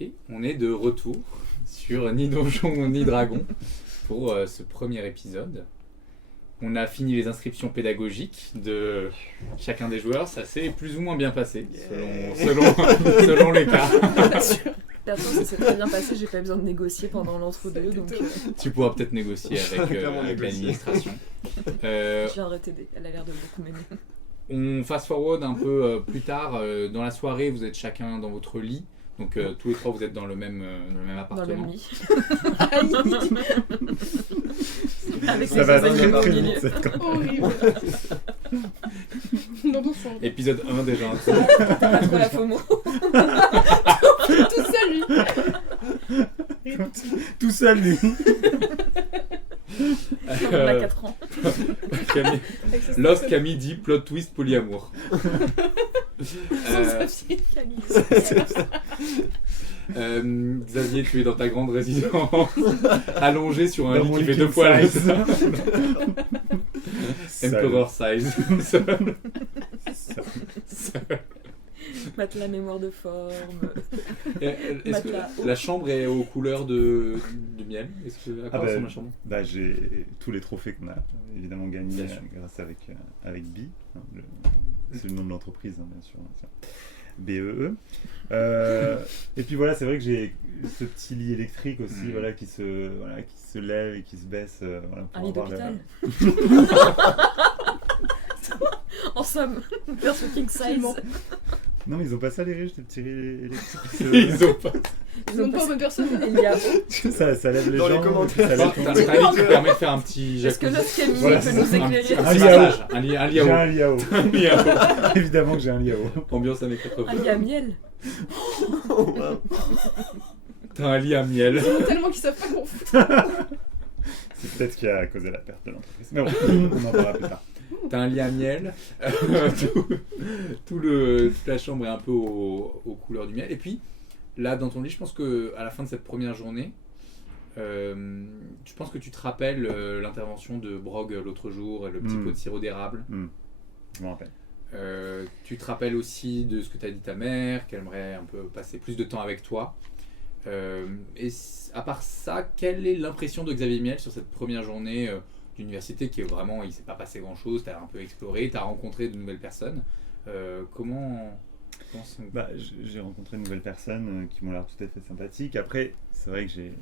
Et on est de retour sur Ni Donjon ni Dragon pour ce premier épisode. On a fini les inscriptions pédagogiques de chacun des joueurs. Ça s'est plus ou moins bien passé, selon les cas. Perso, ça s'est très bien passé, j'ai pas besoin de négocier pendant l'entre-deux. Donc, Tu pourras peut-être négocier avec l'administration. Je viendrai t'aider, elle a l'air de beaucoup m'aimer. On fast-forward un peu plus tard. Dans la soirée, vous êtes chacun dans votre lit. Donc tous les trois, vous êtes dans le même appartement. Dans le même lit. Avec Ça va très au très milieu. vite cette campagne. horrible. Dans mon fond. Épisode 1 déjà. T'as pas trop la FOMO. Tout seul, lui. Tout seul, lui. On a 4 ans. Camille, Avec sa Lost station. Camille dit plot twist polyamour. Sans sa fille. Xavier, tu es dans ta grande résidence, allongé sur un Dans lit mon qui fait lit 2 king fois la size. Emperor size. Seul. Matelas mémoire de forme. Est-ce que Matelas. la chambre est aux couleurs de miel? À quoi bah, ressemble la chambre? Bah, j'ai tous les trophées qu'on a évidemment gagnés Bien sûr. grâce avec Bi. C'est le nom de l'entreprise, hein, bien sûr. BEE. Et puis voilà, c'est vrai que j'ai ce petit lit électrique aussi, voilà, qui se lève et qui se baisse. Voilà, pour Un lit avoir d'hôpital. En somme, version king size. Tellement. Non, mais ils ont pas ça les riches, des petits lits électriques. Ils ont pas. Ils n'ont pas aux personnes. Il y a... ça lève les Dans les jambes. commentaires. ça lève T'as ton- un lit qui permet de faire un petit Est-ce que jacuzzi. notre Camille Voilà, peut c'est nous ça. éclairer Un Un lit à massage, un lit J'ai un à lit à eau. eau. Un lit à eau. Évidemment que j'ai un lit à eau. Ambiance années Un 80. lit à miel. T'as un lit à miel. Ils sont tellement qu'ils savent pas qu'on fout. C'est peut-être ce qui a causé la perte de l'entreprise. Mais bon, on en parlera plus tard. T'as un lit à miel. Toute la chambre est un peu aux couleurs du miel. Et puis, là, dans ton lit, je pense qu'à la fin de cette première journée, je pense que tu te rappelles l'intervention de Brog l'autre jour, le petit pot de sirop d'érable. Je m'en rappelle. Tu te rappelles aussi de ce que t'as dit ta mère, qu'elle aimerait un peu passer plus de temps avec toi. Et à part ça, quelle est l'impression de Xavier Miel sur cette première journée d'université qui est vraiment, il s'est pas passé grand chose, t'as un peu exploré, t'as rencontré de nouvelles personnes. Comment J'ai rencontré de nouvelles personnes qui m'ont l'air tout à fait sympathiques. Après, c'est vrai que j'ai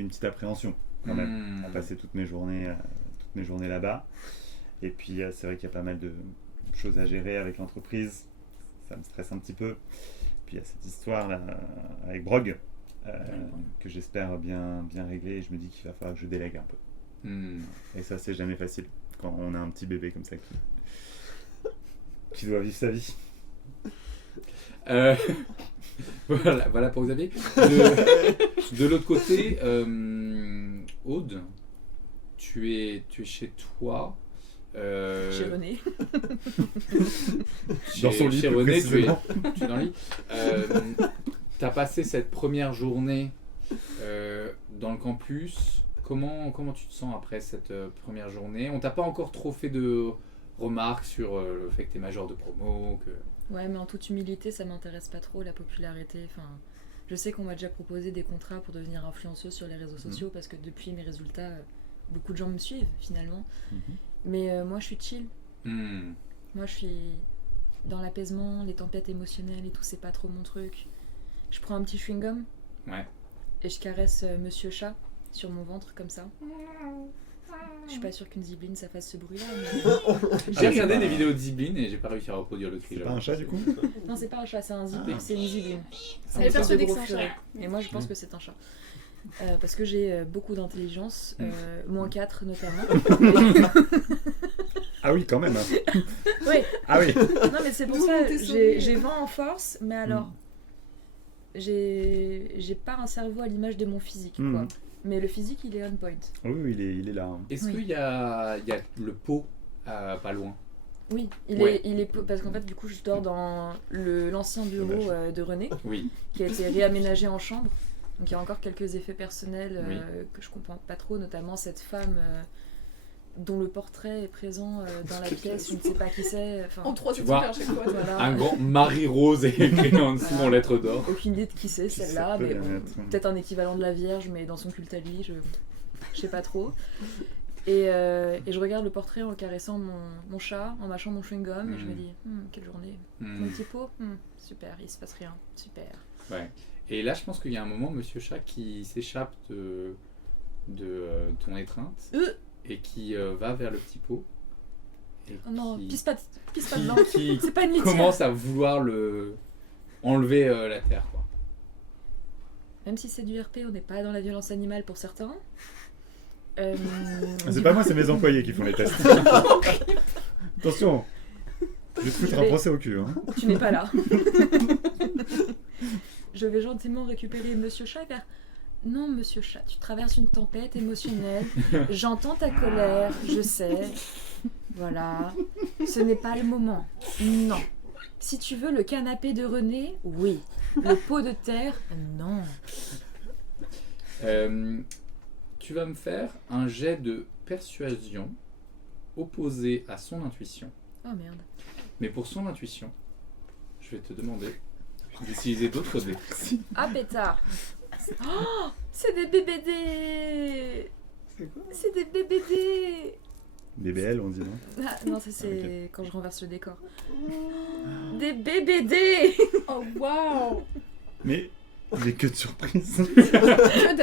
une petite appréhension quand même à passer toutes mes journées là-bas. Et puis c'est vrai qu'il y a pas mal de choses à gérer avec l'entreprise. Ça me stresse un petit peu. Puis il y a cette histoire là avec Brog que j'espère bien régler. Et je me dis qu'il va falloir que je délègue un peu. Et ça, c'est jamais facile quand on a un petit bébé comme ça qui doit vivre sa vie. voilà pour Xavier. De l'autre côté, Aude, tu es chez toi. Chez René. Dans son lit, chez plus René, précisément. tu es dans le lit. T'as passé cette première journée dans le campus. Comment tu te sens après cette première journée? On t'a pas encore trop fait de remarques sur le fait que t'es major de promo, que... Ouais, mais en toute humilité, ça m'intéresse pas trop la popularité. Enfin, je sais qu'on m'a déjà proposé des contrats pour devenir influenceuse sur les réseaux sociaux parce que depuis mes résultats, beaucoup de gens me suivent finalement. Mais moi, je suis chill. Moi, je suis dans l'apaisement, les tempêtes émotionnelles et tout, c'est pas trop mon truc. Je prends un petit chewing-gum et je caresse Monsieur Chat sur mon ventre comme ça. Je suis pas sûre qu'une zibeline ça fasse ce bruit-là. Mais... J'ai regardé des vidéos de Zibeline et j'ai pas réussi à reproduire le cri. C'est pas un chat du coup? Non, c'est pas un chat, c'est un zibeline. C'est une zibeline. C'est Elle est un espèce de persuadée que gros c'est un furet. chat. Et moi, je pense que c'est un chat. Parce que j'ai beaucoup d'intelligence, moins 4 notamment. Ah oui, quand même. Hein. Oui. Ah oui. Non, mais c'est pour D'où ça, monter son- j'ai 20 en force, mais alors, j'ai pas un cerveau à l'image de mon physique, quoi. Mais le physique, il est on point. Oui, il est là. Hein. Est-ce Oui. qu'il y a le pot pas loin? Oui, il est parce qu'en fait, du coup, je dors dans l'ancien bureau de René, qui a été réaménagé en chambre. Donc il y a encore quelques effets personnels que je comprends pas trop, notamment cette femme dont le portrait est présent dans la pièce, je ne sais pas qui c'est. Enfin, En 3 Tu c'est vois, super à chaque fois. voilà. Un grand Marie-Rose écrit en dessous Voilà. en lettres d'or. Aucune idée de qui c'est Qui celle-là, ça peut mais la bon, mettre peut-être un équivalent de la Vierge, mais dans son culte à lui, je sais pas trop. Et je regarde le portrait en caressant mon chat, en mâchant mon chewing-gum, et je me dis, quelle journée. Mon petit pot, super, il se passe rien, super. Ouais. Et là, je pense qu'il y a un moment, Monsieur Chat, qui s'échappe de ton étreinte et qui va vers le petit pot. Et Oh non, qui- pisse pas dedans, qui c'est pas une litière. commence à vouloir enlever la terre, quoi. Même si c'est du RP, on n'est pas dans la violence animale pour certains. C'est pas moi, c'est mes employés qui font les tests. Attention, je vais te foutre un procès au cul. Hein. Tu n'es pas là. Je vais gentiment récupérer Monsieur Chat et faire non, Monsieur Chat, tu traverses une tempête émotionnelle. J'entends ta colère, je sais. Voilà. Ce n'est pas le moment. Non. Si tu veux le canapé de René, oui. Le pot de terre, non. Tu vas me faire un jet de persuasion opposé à son intuition. Oh merde. Mais pour son intuition, je vais te demander d'utiliser d'autres dés. Ah pétard. Oh, c'est des BBD. C'est quoi? C'est des BBD. BBL, on dit, non? Ah, non, ça c'est Ok. quand je renverse le décor. Des BBD. Oh waouh. Mais j'ai que de surprise. Happening.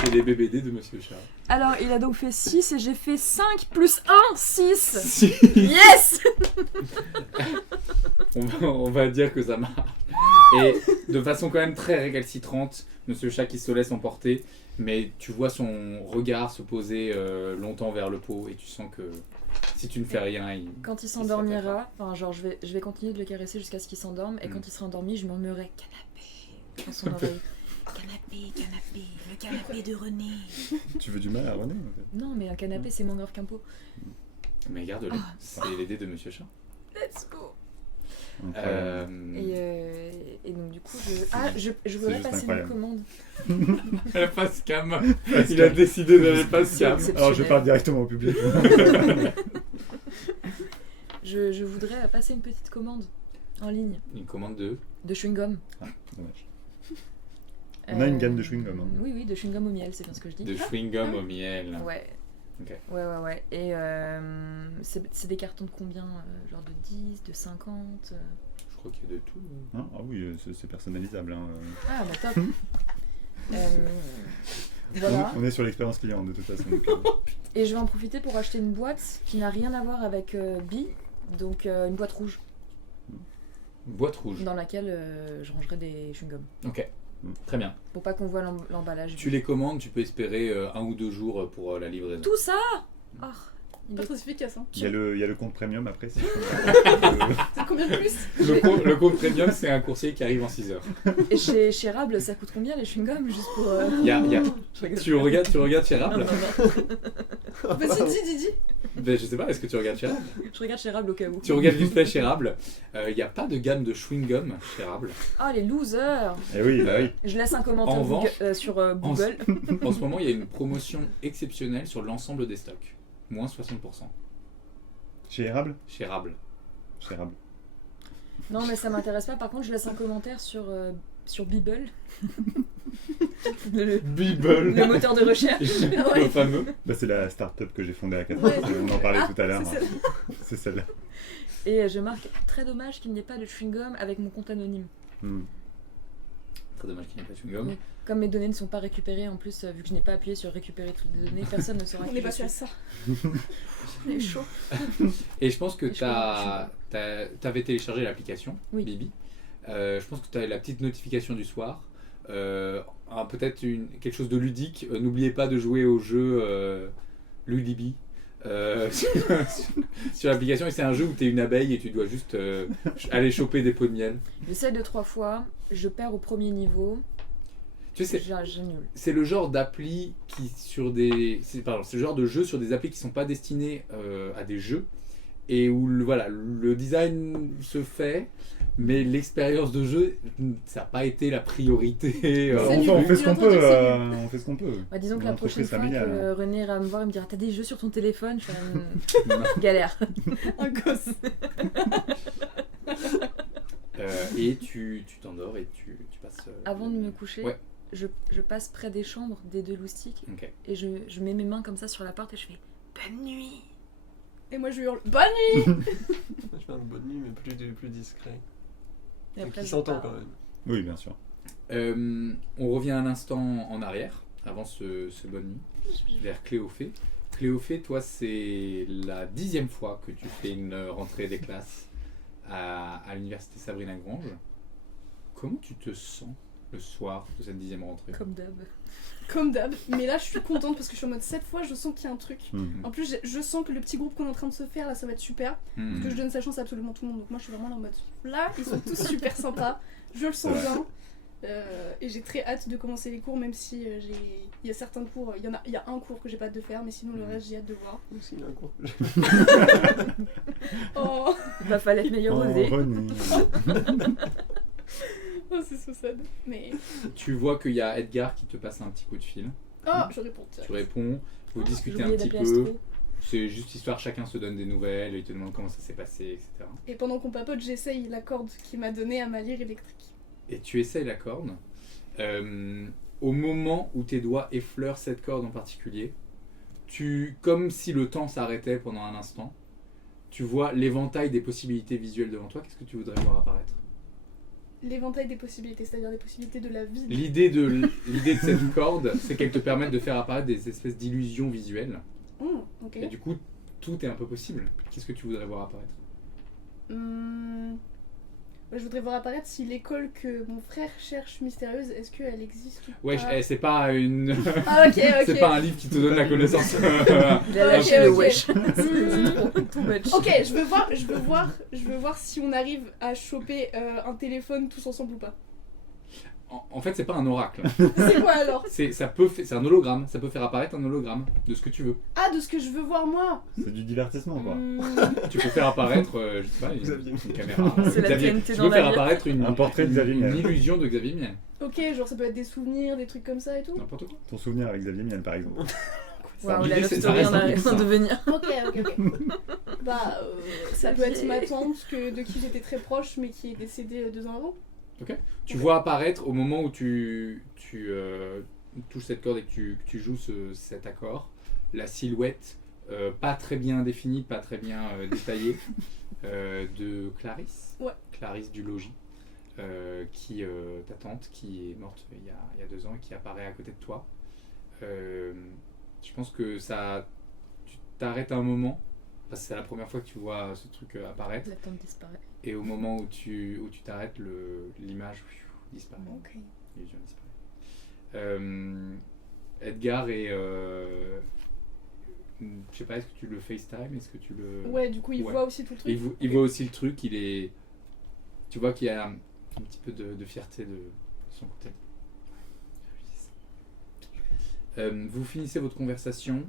C'est les BBD de Monsieur Chat. Alors, il a donc fait 6 et j'ai fait 5 plus 1, 6. Si. Yes. On va dire que ça marche. Et de façon quand même très récalcitrante, Monsieur Chat qui se laisse emporter, mais tu vois son regard se poser longtemps vers le pot et tu sens que si tu ne fais rien, Quand il Il s'endormira, enfin genre je vais continuer de le caresser jusqu'à ce qu'il s'endorme et Mm. quand il sera endormi, je murmurerai canapé dans son oreille. Canapé, le canapé de René. Tu veux du mal à René en fait. Non, mais un canapé c'est moins grave qu'un pot. Mais garde-le, Ah. c'est les dés de Monsieur Chat. Let's go. Incroyable. Et donc du coup, je voudrais juste passer une incroyable. commande. La face cam. Il a décidé d'aller face cam. C'est- Alors je parle directement au public. Je voudrais passer une petite commande en ligne Une commande de. de chewing-gum. Dommage. On a une gamme de chewing-gum, hein. Oui, de chewing-gum au miel, c'est bien ce que je dis. De chewing-gum au miel. Ouais. Ok. Ouais. Et c'est des cartons de combien genre de 10, de 50 Je crois qu'il y a de tout. Hein, ah oui, c'est personnalisable. Hein. Ah, bah top. Voilà. On est sur l'expérience client de toute façon. Donc, Et je vais en profiter pour acheter une boîte qui n'a rien à voir avec Bi, donc une boîte rouge Boîte rouge. dans laquelle je rangerai des chewing-gums. Ok. Très bien. Pour pas qu'on voit l'emballage. Tu les commandes, tu peux espérer 1 ou 2 jours pour la livraison. Tout ça. Ah, il Pas est- trop efficace, hein. il y a le compte premium après. Si je comprends. C'est combien de plus? Le compte premium, c'est un coursier qui arrive en 6 heures. Et chez Rable, ça coûte combien les chewing-gums juste pour. Y a- Je rigole. Tu regardes chez Rable? Vas-y, dis. Ben, je sais pas, est-ce que tu regardes chez Rable? Je regarde chez Rable au cas où. Tu regardes vite fait chez Rable. Il n'y a pas de gamme de chewing-gum chez Rable. Ah, les losers. Eh oui, bah oui. Je laisse un commentaire En revanche, sur Google. En ce moment, il y a une promotion exceptionnelle sur l'ensemble des stocks. Moins 60% Chez Érable? chez Rable. Chez Érable. Non, mais ça m'intéresse pas. Par contre, je laisse un commentaire sur Bibble. le Bible. moteur de recherche. Le fameux. Bah, c'est la start-up que j'ai fondée à 4 Ouais. ans. On en parlait Ah, tout à l'heure. c'est celle-là. C'est celle-là. Et je marque très dommage qu'il n'y ait pas de chewing-gum avec mon compte anonyme. Hmm. Très dommage qu'il n'y ait pas de chewing-gum. Oui. Comme mes données ne sont pas récupérées, en plus, vu que je n'ai pas appuyé sur récupérer toutes les données, personne ne saura On qui est je passé à suis. ça. On est chaud. Et je pense que Et je crois t'avais téléchargé l'application Oui. Bibi. Je pense que tu as la petite notification du soir. Peut-être quelque chose de ludique. N'oubliez pas de jouer au jeu Ludibi. Sur l'application, et c'est un jeu où tu es une abeille et tu dois juste aller choper des pots de miel. J'essaie de 3 fois, je perds au premier niveau, Tu sais, j'ai nul. c'est le genre d'appli qui sur des c'est le genre de jeu sur des applis qui sont pas destinés à des jeux et où le design se fait mais l'expérience de jeu, ça n'a pas été la priorité. C'est Enfin, nul. on fait ce J'ai qu'on entendu peut. que c'est On fait ce qu'on peut. Bah, disons que Une la prochaine entreprise fois familiale, que René ira me voir, il me dira t'as des jeux sur ton téléphone, je fais galère. Un gosse. Et tu t'endors et tu passes. Avant de me coucher, Ouais. je passe près des chambres des deux loustiques Ok. et je mets mes mains comme ça sur la porte et je fais bonne nuit. Et moi je hurle bonne nuit. Je fais un bonne nuit, mais plus discret. Et Et après, qui je s'entend pars. quand même. Oui, bien sûr. On revient un instant en arrière, avant ce bonne nuit, vers Cléophée. Cléophée, toi, c'est la 10e fois que tu fais une rentrée des classes à l'université Sabrina Grange. Comment tu te sens le soir de cette 10e rentrée? Comme d'hab. Comme d'hab. Mais là je suis contente parce que je suis en mode cette fois je sens qu'il y a un truc. Mhm. En plus je sens que le petit groupe qu'on est en train de se faire là ça va être super. Parce que je donne sa chance à absolument tout le monde. Donc moi je suis vraiment là en mode là ils sont tous super sympas. Je le sens Ouais. bien. Et j'ai très hâte de commencer les cours même si il y a certains cours, il y a un cours que j'ai pas hâte de faire mais sinon le reste j'ai hâte de voir. Aussi, il y a un cours. Oh, Bah fallait être meilleur Oh, osé. René. oh c'est so sad. Mais Tu vois qu'il y a Edgar qui te passe un petit coup de fil. oh je réponds. direct. Tu réponds, vous J'ai discutez un oublié petit d'appeler peu. Astro. C'est juste histoire, chacun se donne des nouvelles, il te demande comment ça s'est passé, etc. Et pendant qu'on papote j'essaye la corde qu'il m'a donnée à ma lyre électrique. Et tu essayes la corde. Au moment où tes doigts effleurent cette corde en particulier, comme si le temps s'arrêtait pendant un instant, tu vois l'éventail des possibilités visuelles devant toi. Qu'est-ce que tu voudrais voir apparaître? L'éventail des possibilités, c'est-à-dire des possibilités de la vie. L'idée de cette corde, c'est qu'elle te permette de faire apparaître des espèces d'illusions visuelles. Ok. Et du coup, tout est un peu possible. Qu'est-ce que tu voudrais voir apparaître? Je voudrais voir apparaître si l'école que mon frère cherche mystérieuse, est-ce qu'elle existe ou Ouais, pas. c'est pas une. Ah ok, ok. C'est pas un livre qui te donne la connaissance. Il a lâché Ok, le ok. wesh. Too much. Ok, je veux voir si on arrive à choper un téléphone tous ensemble ou pas. En fait, c'est pas un oracle. C'est quoi alors? C'est un hologramme. Ça peut faire apparaître un hologramme de ce que tu veux. Ah, de ce que je veux voir moi. C'est du divertissement, quoi. Tu peux faire apparaître, je sais pas, Xavier une Miel. caméra. C'est la Xavier- TNT tu dans peux la faire vie. apparaître Un portrait de Xavier une Miel. illusion de Xavier Miel. Ok, genre ça peut être des souvenirs, des trucs comme ça et tout. N'importe quoi. Ton souvenir avec Xavier Miel, par exemple. Waouh, L'idée, la love c'est- ça story reste en a un peu rien ça. de venir. Ok. Bah, ça peut être ma tante de qui j'étais très proche mais qui est décédée 2 ans avant. Tu vois apparaître au moment où tu touches cette corde et que tu joues cet accord, la silhouette pas très bien définie, pas très bien détaillée de Clarisse. Ouais. Clarisse du logis, ta tante qui est morte il y a 2 ans et qui apparaît à côté de toi. Je pense que tu t'arrêtes un moment, parce que c'est la première fois que tu vois ce truc apparaître. La tente disparaît. Et au moment où tu t'arrêtes, l'image disparaît. Ok. L'illusion disparaît. Edgar et... je sais pas, est-ce que tu le FaceTime? Est-ce que tu le... Ouais, du coup il Ouais. voit aussi tout le truc. Il voit aussi le truc, tu vois qu'il y a un petit peu de fierté de son côté. Vous finissez votre conversation,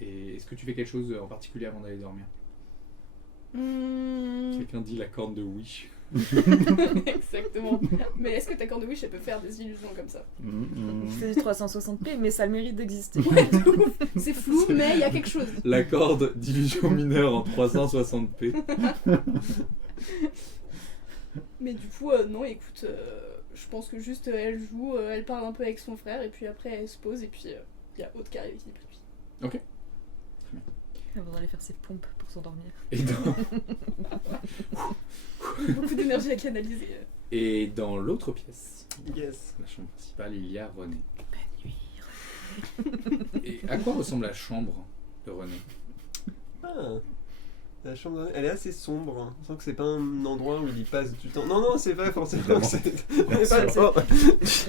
et est-ce que tu fais quelque chose en particulier avant d'aller dormir? Quelqu'un dit la corde de Wish. Exactement. Mais est-ce que ta corde de Wish elle peut faire des illusions comme ça? C'est du 360p, mais ça a le mérite d'exister. Ouais, de ouf. C'est flou, mais il y a quelque chose. La corde d'illusion mineure en 360p. Mais du coup, non, écoute, je pense que juste elle joue, elle parle un peu avec son frère, et puis après elle se pose, et puis il y a Aude qui arrive qui dit pas de lui. Elle va aller faire ses pompes pour s'endormir. Et Beaucoup d'énergie à canaliser. dans l'autre pièce, Yes. la chambre principale, il y a René. Et à quoi ressemble la chambre de René? Ah. La chambre, elle est assez sombre. On sent que c'est pas un endroit où il y passe du temps. Non, c'est vrai, forcément. On est pas sûr. fort.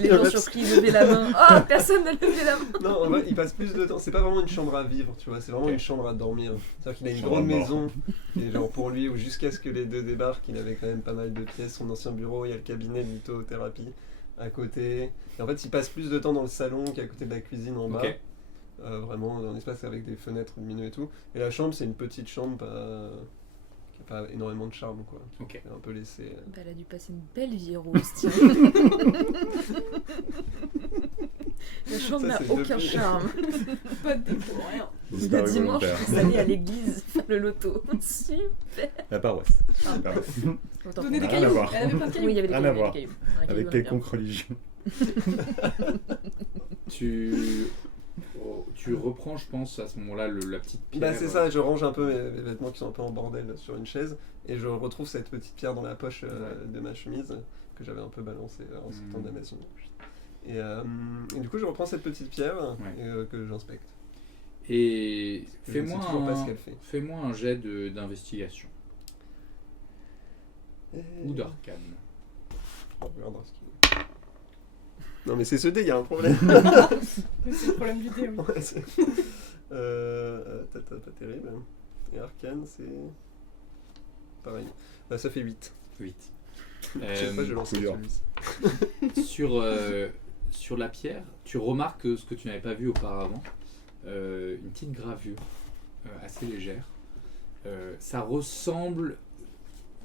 Les gens surpris, lever la main. Oh, personne n'a levé la main. Non, en vrai, il passe plus de temps. C'est pas vraiment une chambre à vivre, tu vois. C'est vraiment Ok. une chambre à dormir. C'est-à-dire qu'il a une Chambre grande à mort. maison. Et genre pour lui, ou jusqu'à ce que les deux débarquent, il avait quand même pas mal de pièces. Son ancien bureau, il y a le cabinet de lithothérapie à côté. Et en fait, il passe plus de temps dans le salon qu'à côté de la cuisine en bas. Ok. Vraiment un espace avec des fenêtres lumineuses et tout. Et la chambre, c'est une petite chambre, pas énormément de charme, quoi. Ok. Un peu laissé. Bah, elle a dû passer une belle vie, Rose, tiens. La chambre Ça, n'a c'est aucun depuis. charme. Pas de défaut, rien. Le Disparu dimanche, volontaire. vous allez à l'église faire le loto. Super. La paroisse. Ah. La paroisse. Autant Donner des pour Rien à cailloux. voir. Elle avait plein de cailloux. Oui, il y avait des Rien cailloux. à voir. il y avait des cailloux. Un caillou Avec va quelconque bien. religion. Tu reprends, je pense, à ce moment-là, la petite pierre. Bah c'est ça, je range un peu mes vêtements qui sont un peu en bordel sur une chaise et je retrouve cette petite pierre dans la poche de ma chemise que j'avais un peu balancée en sortant de la maison. Et du coup je reprends cette petite pierre que j'inspecte. Et Je ne sais toujours pas ce qu'elle fait. fais-moi un jet d'investigation. Ou d'arcane. On regardera ce qu'il y a. Non mais c'est ce dé, il y a un problème. C'est le problème du dé, oui. Ouais, c'est- pas terrible. Et Arcane, c'est. Pareil. Bah, ça fait 8. 8. Je sais pas, je lance couillard. celui-ci. Sur la pierre, tu remarques ce que tu n'avais pas vu auparavant. Une petite gravure assez légère. Ça ressemble...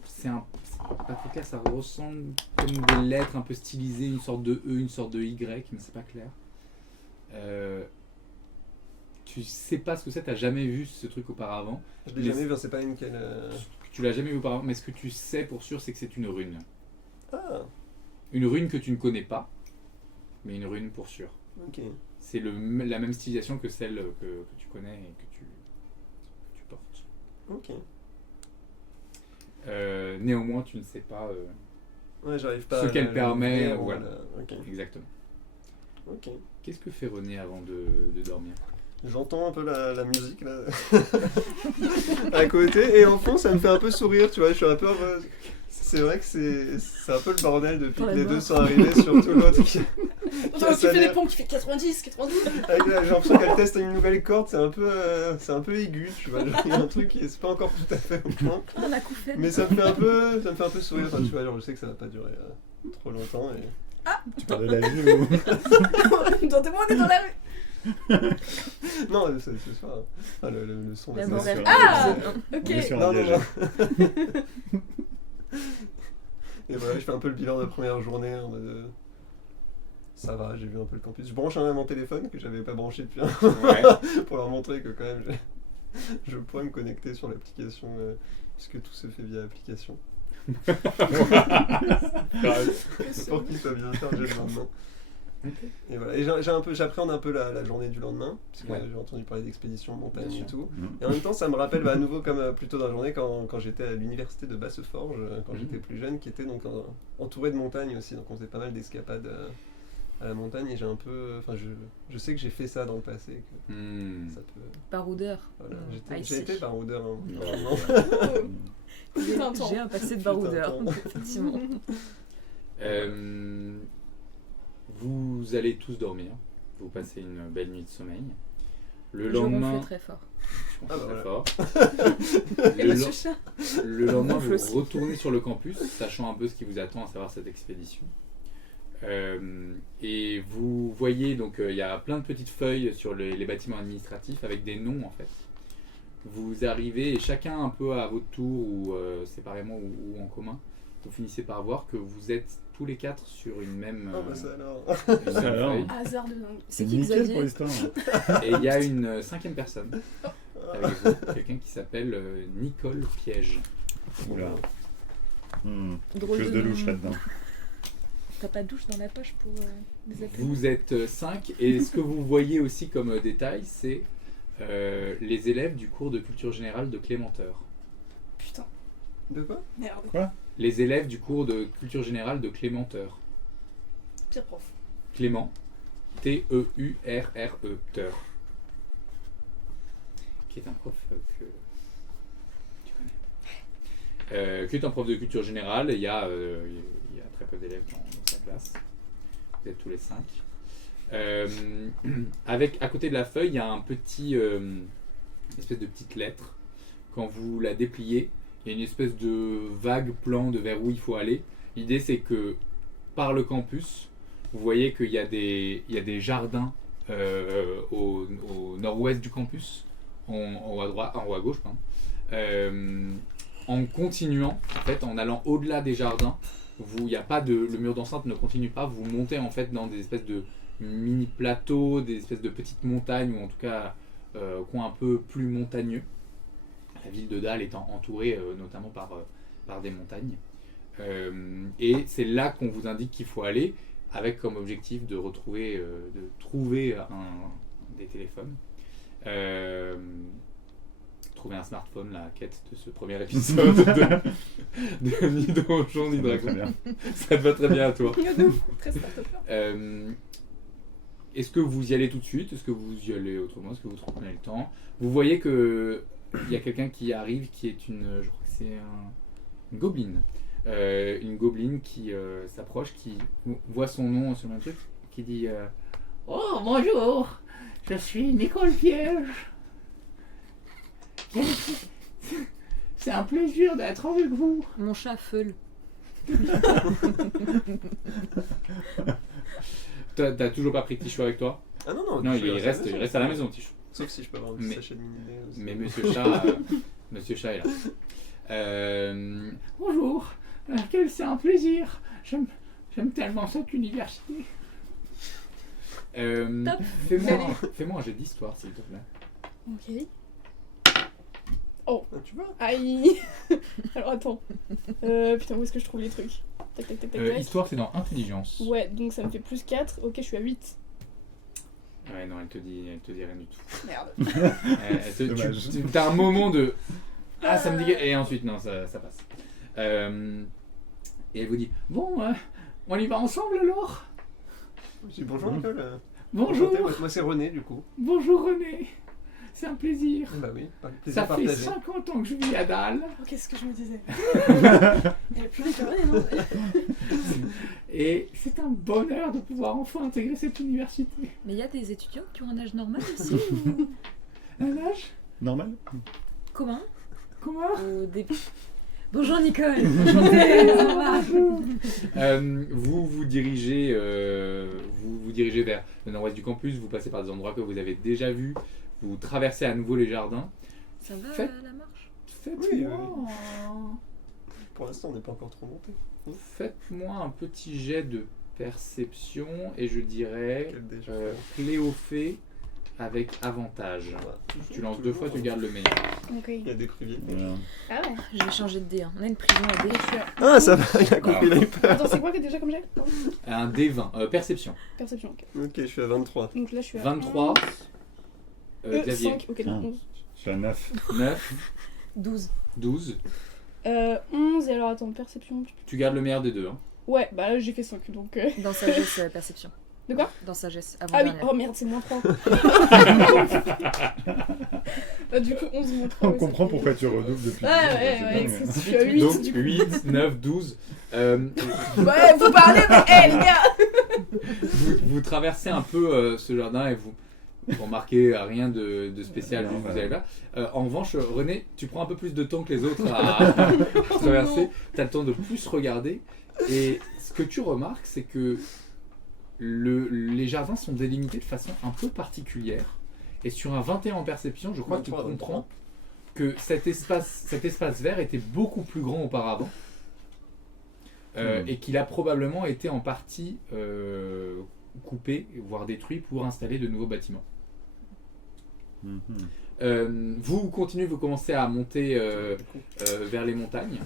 C'est pas très clair, ça ressemble comme des lettres un peu stylisées, une sorte de E, une sorte de Y, mais c'est pas clair. Tu sais pas ce que c'est, t'as jamais vu ce truc auparavant. Je l'ai jamais vu, c'est pas une qu'elle. Tu l'as jamais vu auparavant, mais ce que tu sais pour sûr, c'est que c'est une rune. Ah, Une rune que tu ne connais pas, mais une rune pour sûr. ok. C'est la même stylisation que celle que tu connais et que tu portes. Ok. Néanmoins, tu ne sais pas Ouais, j'arrive pas ce à qu'elle la permet. ouvrir ou Voilà. Ok. Exactement. Ok. Qu'est-ce que fait René avant de dormir? J'entends un peu la musique là à côté et en fond ça me fait un peu sourire, tu vois. Je suis un peu. C'est vrai que c'est un peu le bordel depuis Dans que la les mort. deux sont arrivés, surtout l'autre qui. Attends, tu fais des pompes qui fait 90, 92. J'ai l'impression qu'elle teste une nouvelle corde, c'est un peu aigu, tu vois. Genre, il y a un truc qui c'est pas encore tout à fait au point. On a coupé. Mais ça me fait un peu sourire, enfin, tu vois. Genre, je sais que ça va pas durer trop longtemps. Et... Tu parles de la vie ou... Dans tes mots, on est dans la rue. Non, c'est soir. Enfin, le son La va mort sortir. est- Ah On est Ok. sur Non, un non, viager. non. Et voilà, je fais un peu le bilan de la première journée en mode. Ça va, j'ai vu un peu le campus. Je branche mon téléphone que j'avais pas branché depuis un Ouais. pour leur montrer que quand même je pourrais me connecter sur l'application puisque tout se fait via application. Pour qu'il soit bien chargé le lendemain. Et voilà. Et j'appréhende un peu la journée du lendemain, puisque Ouais. j'ai entendu parler d'expédition en montagne Bien et sûr. tout. Mhm. Et en même temps, ça me rappelle à nouveau, comme plus tôt dans la journée, quand j'étais à l'université de Basseforge, quand Mhm. j'étais plus jeune, qui était donc entouré de montagnes aussi. Donc on faisait pas mal d'escapades à la montagne. Et j'ai un peu. Enfin, je sais que j'ai fait ça dans le passé. Que ça peut. Baroudeur. Voilà. Ah, J'ai ici. été baroudeur. Fut un temps. J'ai un passé de Fut un baroudeur, temps. effectivement. Vous allez tous dormir. Vous passez une belle nuit de sommeil. Le Je lendemain, ronfle très fort. tu ronfles Ah bah très fort. Et Le, monsieur lo- chat. le lendemain, Ronfle vous aussi. retournez sur le campus, sachant un peu ce qui vous attend, à savoir cette expédition. Et vous voyez, donc il y a plein de petites feuilles sur les bâtiments administratifs avec des noms en fait. Vous arrivez et chacun un peu à votre tour ou séparément ou en commun, vous finissez par voir que vous êtes tous les quatre sur une même, Oh bah ça alors. une même Alors. feuille. Hasard de dingue. C'est qui nickel pour Xavier? l'histoire. Et il y a une cinquième personne avec vous, quelqu'un qui s'appelle Nicole Piège. Oula. Drôle Chose de louche là-dedans. T'as pas de douche dans la poche pour les appeler? Vous êtes 5 et ce que vous voyez aussi comme détail, c'est les élèves du cours de culture générale de Clémenteur. Putain, De quoi? merde. Les élèves du cours de culture générale de Clémenteur. Pire prof. Clément, T-E-U-R-R-E, Teur. Qui est un prof que tu connais. Qui est un prof de culture générale. Il y a très peu d'élèves dans sa classe. Vous êtes tous les 5. Avec, à côté de la feuille, il y a un petit, une espèce de petite lettre. Quand vous la dépliez, il y a une espèce de vague plan de vers où il faut aller. L'idée, c'est que par le campus, vous voyez qu'il y a des jardins au nord-ouest du campus, en haut à droite, en haut à gauche, pardon. en continuant, en fait, en allant au-delà des jardins, le mur d'enceinte ne continue pas, vous montez en fait dans des espèces de mini plateaux, des espèces de petites montagnes, ou en tout cas coins un peu plus montagneux. La ville de Dal étant entourée notamment par des montagnes. Et c'est là qu'on vous indique qu'il faut aller, avec comme objectif de trouver des téléphones. Trouver un smartphone, la quête de ce premier épisode de Ni Donjon ni Dragon. Ça te va très bien à toi. Très start-upper. Est-ce que vous y allez tout de suite? Est-ce que vous y allez autrement? Est-ce que vous prenez le temps? Vous voyez que il y a quelqu'un qui arrive, qui est je crois que c'est une gobeline. Une gobeline qui s'approche, qui voit son nom sur un truc, qui dit oh bonjour, je suis Nicole Piège. C'est un plaisir d'être avec vous. Mon chat feule. T'as toujours pas pris Tichou avec toi? Ah non, Non, je il suis reste à la maison, Tichou. Sauf si je peux avoir un petit sachet de mini-dés aussi. Mais Monsieur Chat est là. Bonjour, c'est un plaisir. J'aime tellement cette université. Fais-moi un jet d'histoire, s'il te plaît. Ok. Oh, Ah, tu vois? aïe. Alors attends. Putain, où est-ce que je trouve les trucs? Tac, tac, tac, tac, tac. Histoire, c'est dans intelligence. Ouais, donc ça me fait plus 4. Ok, je suis à 8. Ouais, non, elle te dit rien du tout. Merde. T'as un moment de ah, ça me dit. Et ensuite, non, ça passe. Et elle vous dit bon, on y va ensemble alors? Je dis bonjour Nicole. Bonjour. Enchanté, moi c'est René du coup. Bonjour René. C'est un plaisir. Bah oui, plaisir Ça fait partagé. 50 ans que je vis à Dal. Oh, qu'est-ce que je me disais? Elle a plus déclaré, non? Et c'est un bonheur de pouvoir enfin intégrer cette université. Mais il y a des étudiants qui ont un âge normal aussi ou... Un âge? Normal. Comment? Comment? Au début. Bonjour Nicole. Enchantée. Ça va? Vous vous dirigez vers le nord-ouest du campus, vous passez par des endroits que vous avez déjà vus, vous traversez à nouveau les jardins. Ça va Faites- la marche? Faites-moi Pour l'instant on n'est pas encore trop monté. Faites-moi un petit jet de perception et je dirais Quel dé je Cléophée avec avantage. fais? Tu lances 2 fois, tu gardes le meilleur. Ok. Il y a des cruviers. Voilà. Ah ouais. Je vais changer de dé. Hein. On a une prison à dé. Et je suis à... Ah ça va, il a compris, il a eu peur. Attends, c'est quoi que déjà comme j'ai? Un D20, perception. Perception, ok. Ok, je suis à 23. Donc là je suis à 23, Xavier. 5, ok, donc 11. Je suis à 9. 9, 12. 12. 11, et alors attends, perception. Tu gardes le meilleur des deux. Hein. Ouais, bah là j'ai fait 5, donc... Dans sagesse, perception. De quoi? Dans sagesse, avant Ah oui, dernière. oh merde, c'est moins 3. Du coup, 11 moins 3. On ouais, ça comprend fait- pourquoi tu redoubles depuis. Ouais, toujours, je c'est suis à 8 Donc du coup. 8, 9, 12. Ouais, vous parlez, mais les gars! Vous traversez un peu ce jardin et vous remarquez rien de spécial vu que vous allez là. En revanche, René, tu prends un peu plus de temps que les autres à traverser. Tu as le temps de plus regarder. Et ce que tu remarques, c'est que les jardins sont délimités de façon un peu particulière. Et sur un 21 en perception, je crois que tu 23, comprends que cet espace vert était beaucoup plus grand auparavant. Et qu'il a probablement été en partie coupé, voire détruit pour installer de nouveaux bâtiments. Vous continuez, vous commencez à monter vers les montagnes.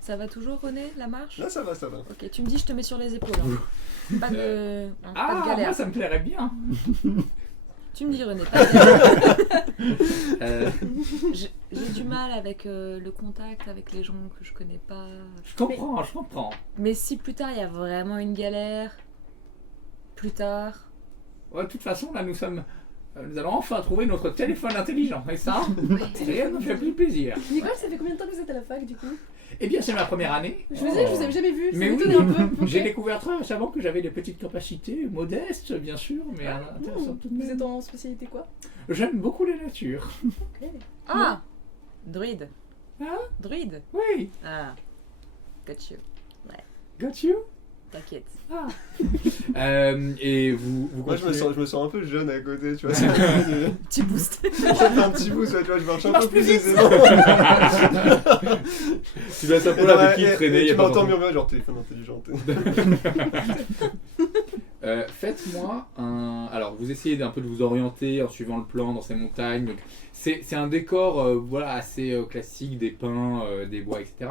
Ça va toujours René, la marche? Là ça va, ça va. Ok, tu me dis je te mets sur les épaules. Hein. Pas de, pas de Ah, galère. moi ça me plairait bien. Tu me dis René, pas de galère. Euh, J'ai du mal avec le contact avec les gens que je connais pas. je comprends. Mais si plus tard il y a vraiment une galère, plus tard. Ouais, de toute façon, là, nous allons enfin trouver notre téléphone intelligent. Et ça, rien ne me fait plus plaisir. Nicole, ça fait combien de temps que vous êtes à la fac du coup? Eh bien, c'est ma première année. Je vous dis, je vous avais jamais vu, ça Mais oui, m'étonnait un peu. j'ai Ok. découvert très récemment que j'avais des petites capacités, modestes, bien sûr, mais intéressantes tout de Vous même. êtes en spécialité quoi? J'aime beaucoup la nature. Ah, druide. Hein? Druide. Oui, Ah, got you. got you. T'inquiète. Ah, Et vous Moi, je continuez. me sens un peu jeune à côté, tu vois. Petit boost. J'ai fait un petit bout, tu vois, je marche un peu plus plus vite. aisément. Tu laisses un peu Et là avec qui traîner, il y tu a pas m'entends forcément- murmurer genre téléphone intelligent. Faites-moi un. Alors, vous essayez un peu de vous orienter en suivant le plan dans ces montagnes. Donc, c'est un décor voilà, assez classique, des pins, des bois, etc.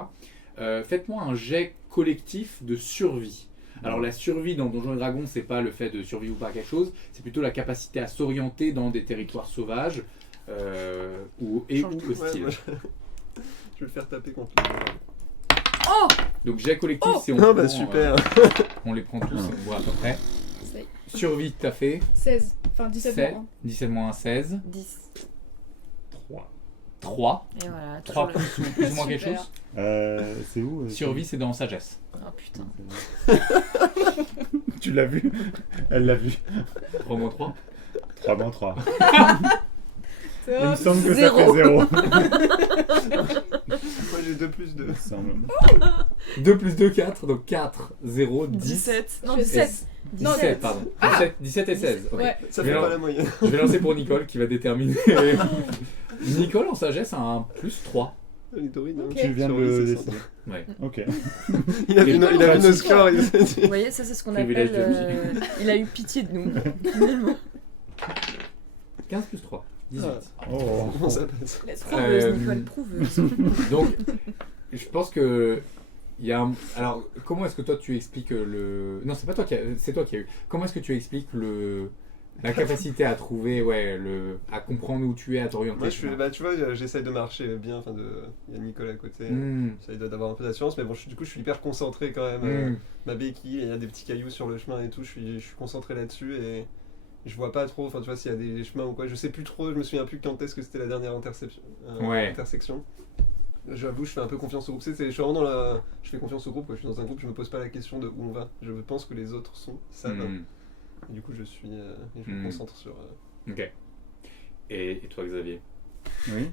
Faites-moi un jet collectif de survie. Alors, la survie dans Donjons et Dragons, c'est pas le fait de survivre ou pas à quelque chose, c'est plutôt la capacité à s'orienter dans des territoires sauvages ou Change tout. hostiles. Je vais le faire taper contre les gens. Oh Donc, jet collectif, c'est on Oh bah prend, super. on les prend tous, on voit à peu près. ça y est. Survie, t'as fait 16. Enfin, 17 7, mois. 17 moins 1, 16. 10. 3. Et voilà. 3 toujours le- plus ou moins quelque Super. chose. C'est où Survie, c'est dans sagesse. Oh putain. Tu l'as vu? Elle l'a vu. 3 moins 3. 3 moins 3. C'est Il me vrai. semble que Zéro. ça fait 0. Moi j'ai 2 plus 2. 2 plus 2, 4. Donc 4, 0, 10. 17. Non, Je sais. 17. 17, pardon. 17 et 16. ok. Ouais. Ça Mais fait alors- pas la moyenne. Je vais lancer pour Nicole qui va déterminer. Nicole en sagesse a un plus 3. Lidorine, hein. Ok. Tu viens de Survie, le c'est décider. Ouais. Ok. Il a vu nos Pratique. scores, il s'est dit. Vous voyez, ça c'est ce qu'on Privilège appelle. de vie. Il a eu pitié de nous. Finalement. 15 plus 3. 18. Oh. Comment ça passe? Let's go. Prouveuse, Nicole, prouveuse. Donc, je pense que. Il y a un... Alors, comment est-ce que toi tu expliques le. Non, c'est pas toi qui a... c'est toi qui as eu. Comment est-ce que tu expliques la capacité à trouver, à comprendre où tu es, à t'orienter? Moi, tu vois, j'essaye de marcher bien. Enfin, il y a Nicole à côté. Hmm. J'essaye d'avoir un peu d'assurance, mais bon, du coup, je suis hyper concentré quand même. Hmm. Ma béquille, il y a des petits cailloux sur le chemin et tout. Je suis concentré là-dessus et je vois pas trop. Enfin, tu vois, s'il y a des chemins ou quoi. Je sais plus trop. Je me souviens plus quand est-ce que c'était la dernière Ouais. intersection. J'avoue, je fais un peu confiance au groupe. Je suis vraiment je fais confiance au groupe. Quoi. Je suis dans un groupe, je me pose pas la question de où on va. Je pense que les autres savent. Hmm. Et du coup, je me Hmm. concentre sur. Ok. Et toi, Xavier? Oui.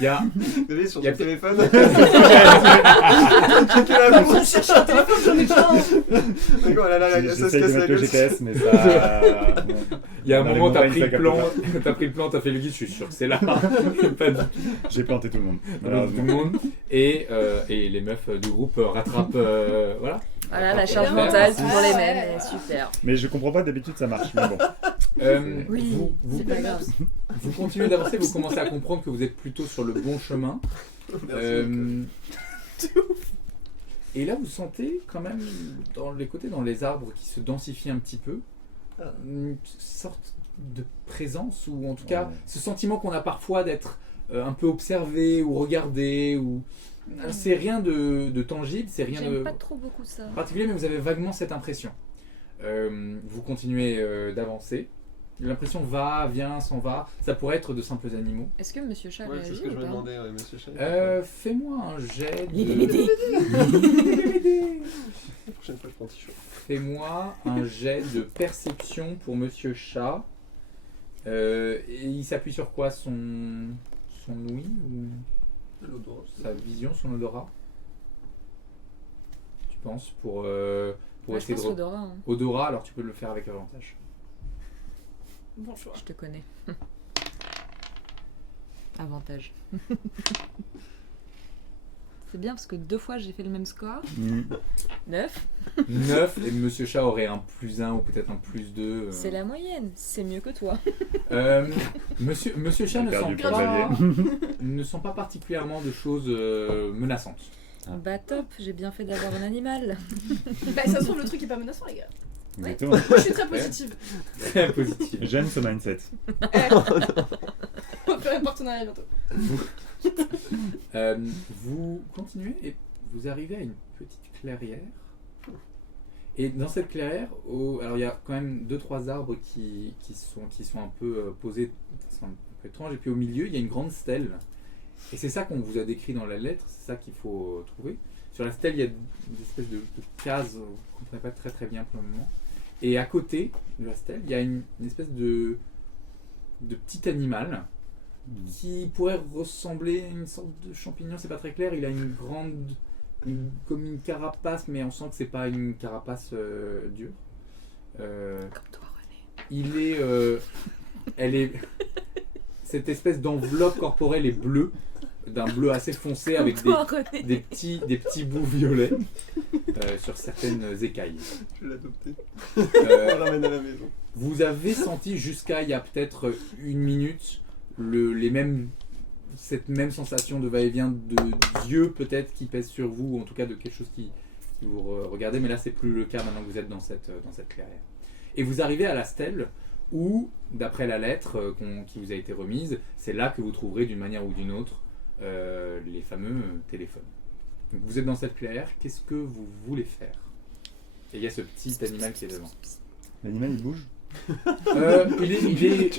Il y a. Vous avez sur Y a ton peut-être- téléphone. Checker la Moi, montre. je cherche un téléphone, j'en ai pas un. D'accord, là, ça se J'essaye de casse la mettre le gueule. GPS, mais ça. Il y a un Dans les moment, t'as montagnes, pris ça le capte plan, pas. t'as pris le plan, t'as fait le guide, je suis sûr que c'est là. Pas du tout. J'ai planté tout le monde. Tout Malheureusement. le monde. Et les meufs du groupe rattrapent. Voilà. Voilà, la charge Ouais. mentale, toujours les Ouais. mêmes. Et super. Mais je comprends pas, d'habitude ça marche. Mais bon. Oui, vous c'est pas grave. vous continuez d'avancer, vous commencez à comprendre que vous êtes plutôt sur le bon chemin. Merci. Et là, vous sentez quand même dans les arbres qui se densifient un petit peu, Ah. une sorte de présence, ou en tout cas Ouais. ce sentiment qu'on a parfois d'être un peu observé ou regardé. Ou... Alors, c'est rien de tangible, c'est rien de J'aime pas trop beaucoup ça. particulier, mais vous avez vaguement cette impression. Vous continuez d'avancer. L'impression va, vient, s'en va. Ça pourrait être de simples animaux. Est-ce que Monsieur Chat Ouais, c'est réagit ce que je ou me pas demandais, ouais, monsieur Chat. Fais-moi un jet Il est de... aidé. La prochaine fois, je prends un t-shirt. Fais-moi un jet de perception pour Monsieur Chat. Et il s'appuie sur quoi? Son ouïe ou L'odorat. sa vision, son odorat? Tu penses pour Je essayer pense de... odorat. Hein. Odorat, alors tu peux le faire avec avantage. Bon choix. Je te connais. Avantage. C'est bien parce que 2 fois j'ai fait le même score. 9. 9, et Monsieur Chat aurait un plus 1 ou peut-être un plus 2. C'est la moyenne. C'est mieux que toi. Monsieur Chat J'ai perdu pour ne sent pas particulièrement de choses menaçantes. Bah top, j'ai bien fait d'avoir un animal. Bah, ça se trouve, le truc est pas menaçant, les gars. Exactement. Moi, je suis très positive. Très positif. J'aime ce mindset. On va faire un partenariat bientôt. Vous continuez et vous arrivez à une petite clairière. Et dans cette clairière, alors il y a quand même 2-3 arbres qui sont un peu posés de façon un peu étrange. Et puis au milieu, il y a une grande stèle. Et c'est ça qu'on vous a décrit dans la lettre, c'est ça qu'il faut trouver. Sur la stèle, il y a des espèces de cases, vous ne comprenez pas très très bien pour le moment. Et à côté de la stèle, il y a une espèce de petit animal qui pourrait ressembler à une sorte de champignon, c'est pas très clair. Il a une grande comme une carapace, mais on sent que c'est pas une carapace dure. Comme toi, René. Il est, elle est, cette espèce d'enveloppe corporelle est bleue, d'un bleu assez foncé avec Comme toi, René. des petits bouts violets sur certaines écailles. Je vais l'adopter. Euh, On la ramène à la maison. Vous avez senti jusqu'à il y a peut-être une minute cette même sensation de va-et-vient d'yeux peut-être qui pèse sur vous, ou en tout cas de quelque chose qui vous regardez, mais là c'est plus le cas maintenant que vous êtes dans cette clairière. Et vous arrivez à la stèle où, d'après la lettre qui vous a été remise, c'est là que vous trouverez d'une manière ou d'une autre les fameux téléphones. Donc vous êtes dans cette clairière, qu'est-ce que vous voulez faire? Et il y a ce petit animal qui est devant. L'animal il bouge.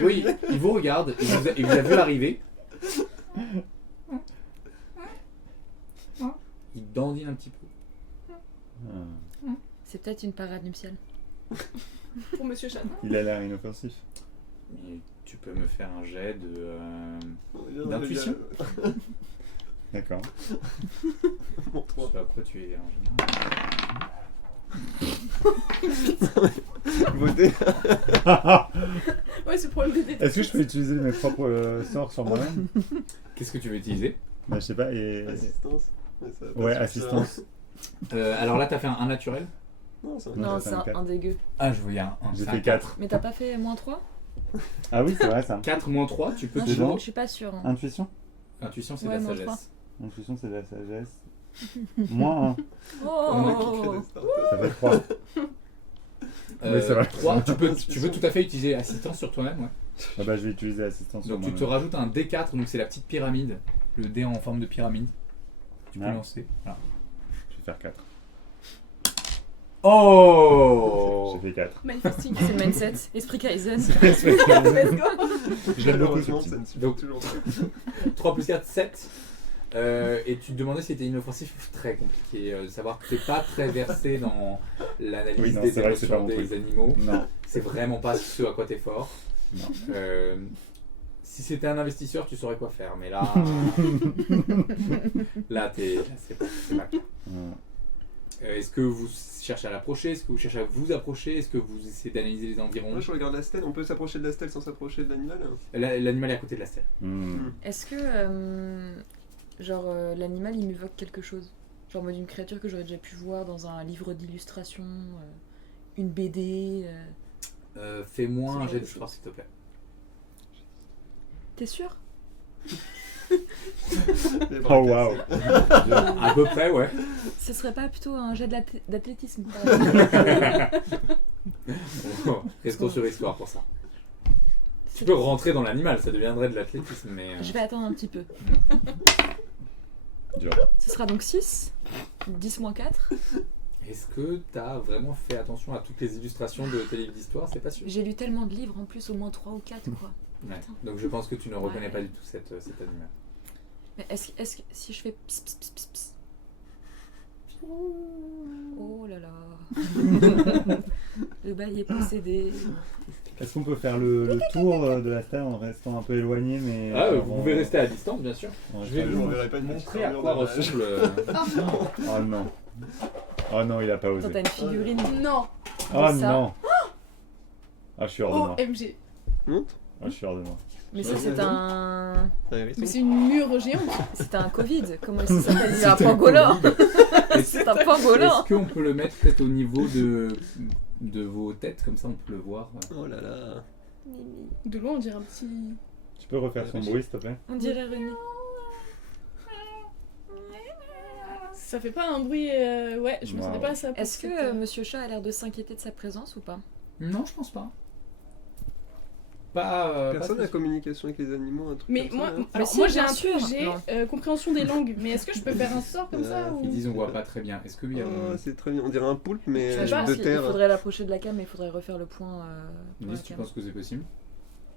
Oui, il vous regarde, il vous a vu arriver. Il dandine un petit peu. C'est peut-être une parade nuptiale. Pour Monsieur Chat. Il a l'air inoffensif. Mais tu peux me faire un jet On d'intuition. D'accord. Bon, 3. Après tu es en Beauté. Ouais, c'est le problème des détectives. Est-ce que je peux utiliser mes propres sorts sur moi-même? Qu'est-ce que tu veux utiliser? Bah, je sais pas. Et... Assistance. Mais ça va pas Ouais, suffire. assistance. Alors là t'as fait un naturel. Non, ça va. Non, j'ai c'est fait un un dégueu. Ah je voyais un J'ai fait 4. Mais t'as pas fait -3? Ah oui, c'est vrai ça. 4 moins 3, tu peux Non, toujours. je suis pas sûre. hein. Intuition. Intuition c'est Ouais, de la moins sagesse. Intuition, c'est de la sagesse. Moins 1. On a kiffé Oh les starters. Ça fait 3. Oui, c'est vrai. 3, tu peux tout à fait utiliser assistance sur toi-même. Ouais. Ah bah, je vais utiliser assistance sur Donc tu moi-même. te rajoutes un D4, donc c'est la petite pyramide, le dé en forme de pyramide. Tu peux Ah. lancer. Voilà. Je vais faire 4. Oh J'ai fait 4. Manifesting. C'est le mindset. Esprit Kaizen. Let's go. Je l'aime beaucoup, Malheureusement, ce ça petit. ne suffit Donc- toujours pas. 3 plus 4, 7. Et tu te demandais si c'était inoffensif, très compliqué de savoir que t'es pas très versé dans l'analyse Oui, non, des c'est vrai que c'est pas émotions mon des truc. animaux. Non. C'est vraiment pas ce à quoi t'es fort. Non. Si c'était un investisseur, tu saurais quoi faire, mais là, là c'est pas le cas. Est-ce que vous cherchez à l'approcher? Est-ce que vous cherchez à vous approcher? Est-ce que vous essayez d'analyser les environs? Moi, je regarde la stèle. On peut s'approcher de la stèle sans s'approcher de l'animal? L'animal est à côté de la stèle. Est-ce que, l'animal il m'évoque quelque chose? Genre en mode une créature que j'aurais déjà pu voir dans un livre d'illustration, une BD. Fais-moi Ce un genre jet de d'histoire, s'il te plaît. T'es sûr? Les bras Oh waouh. cassés. À peu près, ouais. Ce serait pas plutôt un jet d'athlétisme? Restons sur histoire pour ça. Tu peux rentrer dans l'animal, ça deviendrait de l'athlétisme, mais... Je vais attendre un petit peu. Dur. Ce sera donc 6, 10 moins 4. Est-ce que t'as vraiment fait attention à toutes les illustrations de tes livres d'histoire? C'est pas sûr. J'ai lu tellement de livres en plus, au moins 3 ou 4 quoi. Ouais. Donc je pense que tu ne reconnais pas du tout cet animal. Mais est-ce que si je fais ps ps ps ps ps. Oh là là. Le bail est possédé. Est-ce qu'on peut faire le tour de la stèle en restant un peu éloigné mais Vous pouvez rester à distance, bien sûr. en Je vais restant- on verrait pas une montrer à petite quoi armure de ressemble... Oh non. Oh non, il a pas osé. Attends, t'as une figurine. Non. Oh ça. non. Ah, je suis hors de moi. OMG. Montre. Ah, je suis hors de moi. Mais ça Ouais, c'est vas-y. un... Mais c'est une mure géante. C'est un Covid. Comment ça s'appelle? C'est un pangolin. C'est un pangolin. Est-ce qu'on peut le mettre peut-être au niveau de vos têtes, comme ça on peut le voir? Oh là là. De loin, on dirait un petit. Tu peux refaire son bruit, s'il te plaît? On dirait René. Ça fait pas un bruit. Ouais, je m'attendais Wow. pas à ça. pour Est-ce cette, que Monsieur Chat a l'air de s'inquiéter de sa présence ou pas? Non, je pense pas. Pas Personne pas n'a communication avec les animaux, un truc Mais comme moi, ça, hein. alors si, moi bien j'ai un sûr. truc, j'ai Non. compréhension des langues, mais est-ce que je peux faire un sort comme ça ou... Ils disent on voit pas très bien. Est-ce qu'il y a... Oh, c'est très bien. On dirait un poulpe, mais Je sais Je pas pense de qu'il terre. faudrait l'approcher de la cam, mais il faudrait refaire le point pour la Nice, tu cam. penses que c'est possible?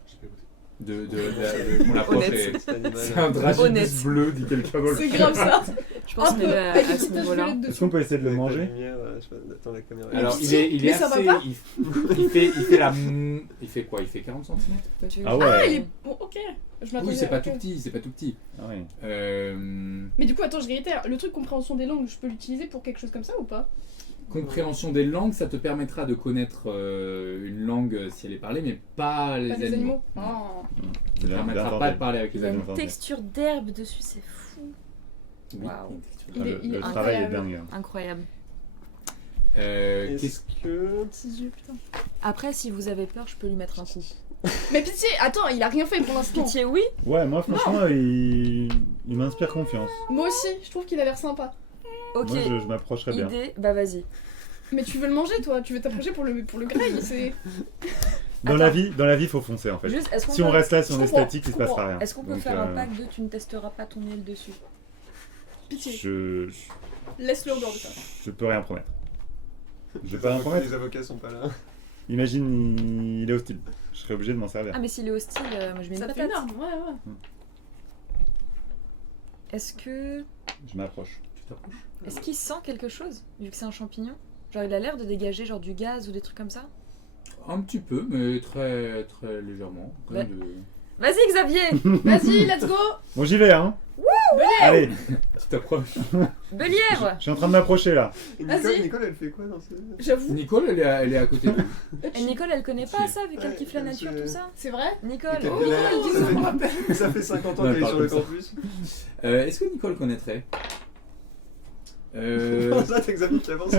J'ai pas écouté. Mon approche Honnête. est... Cet animal. C'est un dragibus Honnête. bleu, dit quelqu'un dans le C'est chat. grave ça. Je pense Un qu'on peu, est avec à une ce petite tache niveau-là. violette Est-ce dessus. qu'on peut essayer de le Avec la manger? lumière, je sais pas, attends, la caméra. Alors, Mais il est ça va assez... pas Il fait quoi? Il fait 40 cm peut-être? Tu veux- Ah ouais. Ah, il est. Bon, ok. Je m'attendais. Oui, c'est pas ok. tout petit, c'est pas tout petit. Ah ouais. Mais du coup, attends, je réitère. Le truc compréhension des langues, je peux l'utiliser pour quelque chose comme ça ou pas? Compréhension des langues, ça te permettra de connaître une langue si elle est parlée, mais pas les Pas des animaux. animaux. Oh. Ça te Bien permettra tenté. pas de parler avec Il les y a animaux. une tenté. texture d'herbe dessus, c'est fou. Oui. Waouh. Il est- Le il est travail est incroyable. dingue. Incroyable. Qu'est-ce Est-ce que. Petits yeux, putain. Après, si vous avez peur, je peux lui mettre un coup. Mais pitié, attends, il a rien fait pour l'instant. Pitié, oui. Ouais, moi franchement, il m'inspire confiance. Moi aussi, je trouve qu'il a l'air sympa. Ok. Moi, je m'approcherais bien. Idée, bah vas-y. Mais tu veux le manger, toi? Tu veux t'approcher pour le grey? C'est. Dans la vie, faut foncer en fait. Juste, est-ce qu'on Si on peut, reste là, si Je on est comprends, statique, il se je passera comprends. rien. est-ce qu'on peut Donc, faire un pack de tu ne testeras pas ton miel dessus? Pitié. je Laisse-le en dehors de ça. peux rien promettre. Je peux rien promettre. Les avocats sont pas là. Imagine, il est hostile. Je serais obligé de m'en servir. Ah, mais s'il est hostile, moi je mets une Ça te fait patate. une arme, ouais, ouais. Est-ce que. Je m'approche. Tu t'approches? Est-ce qu'il sent quelque chose, vu que c'est un champignon? Genre, il a l'air de dégager genre du gaz ou des trucs comme ça? Un petit peu, mais très, très légèrement. Comme Ouais. de... Vas-y, Xavier! Vas-y, let's go! Bon, j'y vais, hein. Allez, Tu t'approches. Belièvre! je suis en train de m'approcher là. Et Vas-y. Nicole, elle fait quoi dans ce. J'avoue, Nicole, elle est à côté de nous. Et Nicole, elle connaît pas ça, vu qu'elle Ouais, kiffe la elle nature, se- tout ça? c'est vrai? Nicole! Et Oh, qu'elle- Nicole, dis-nous. Ça fait 50 ans Non, elle qu'elle est parle sur le comme ça. campus. Est-ce que Nicole connaîtrait Ça, t'as Xavier qui avance.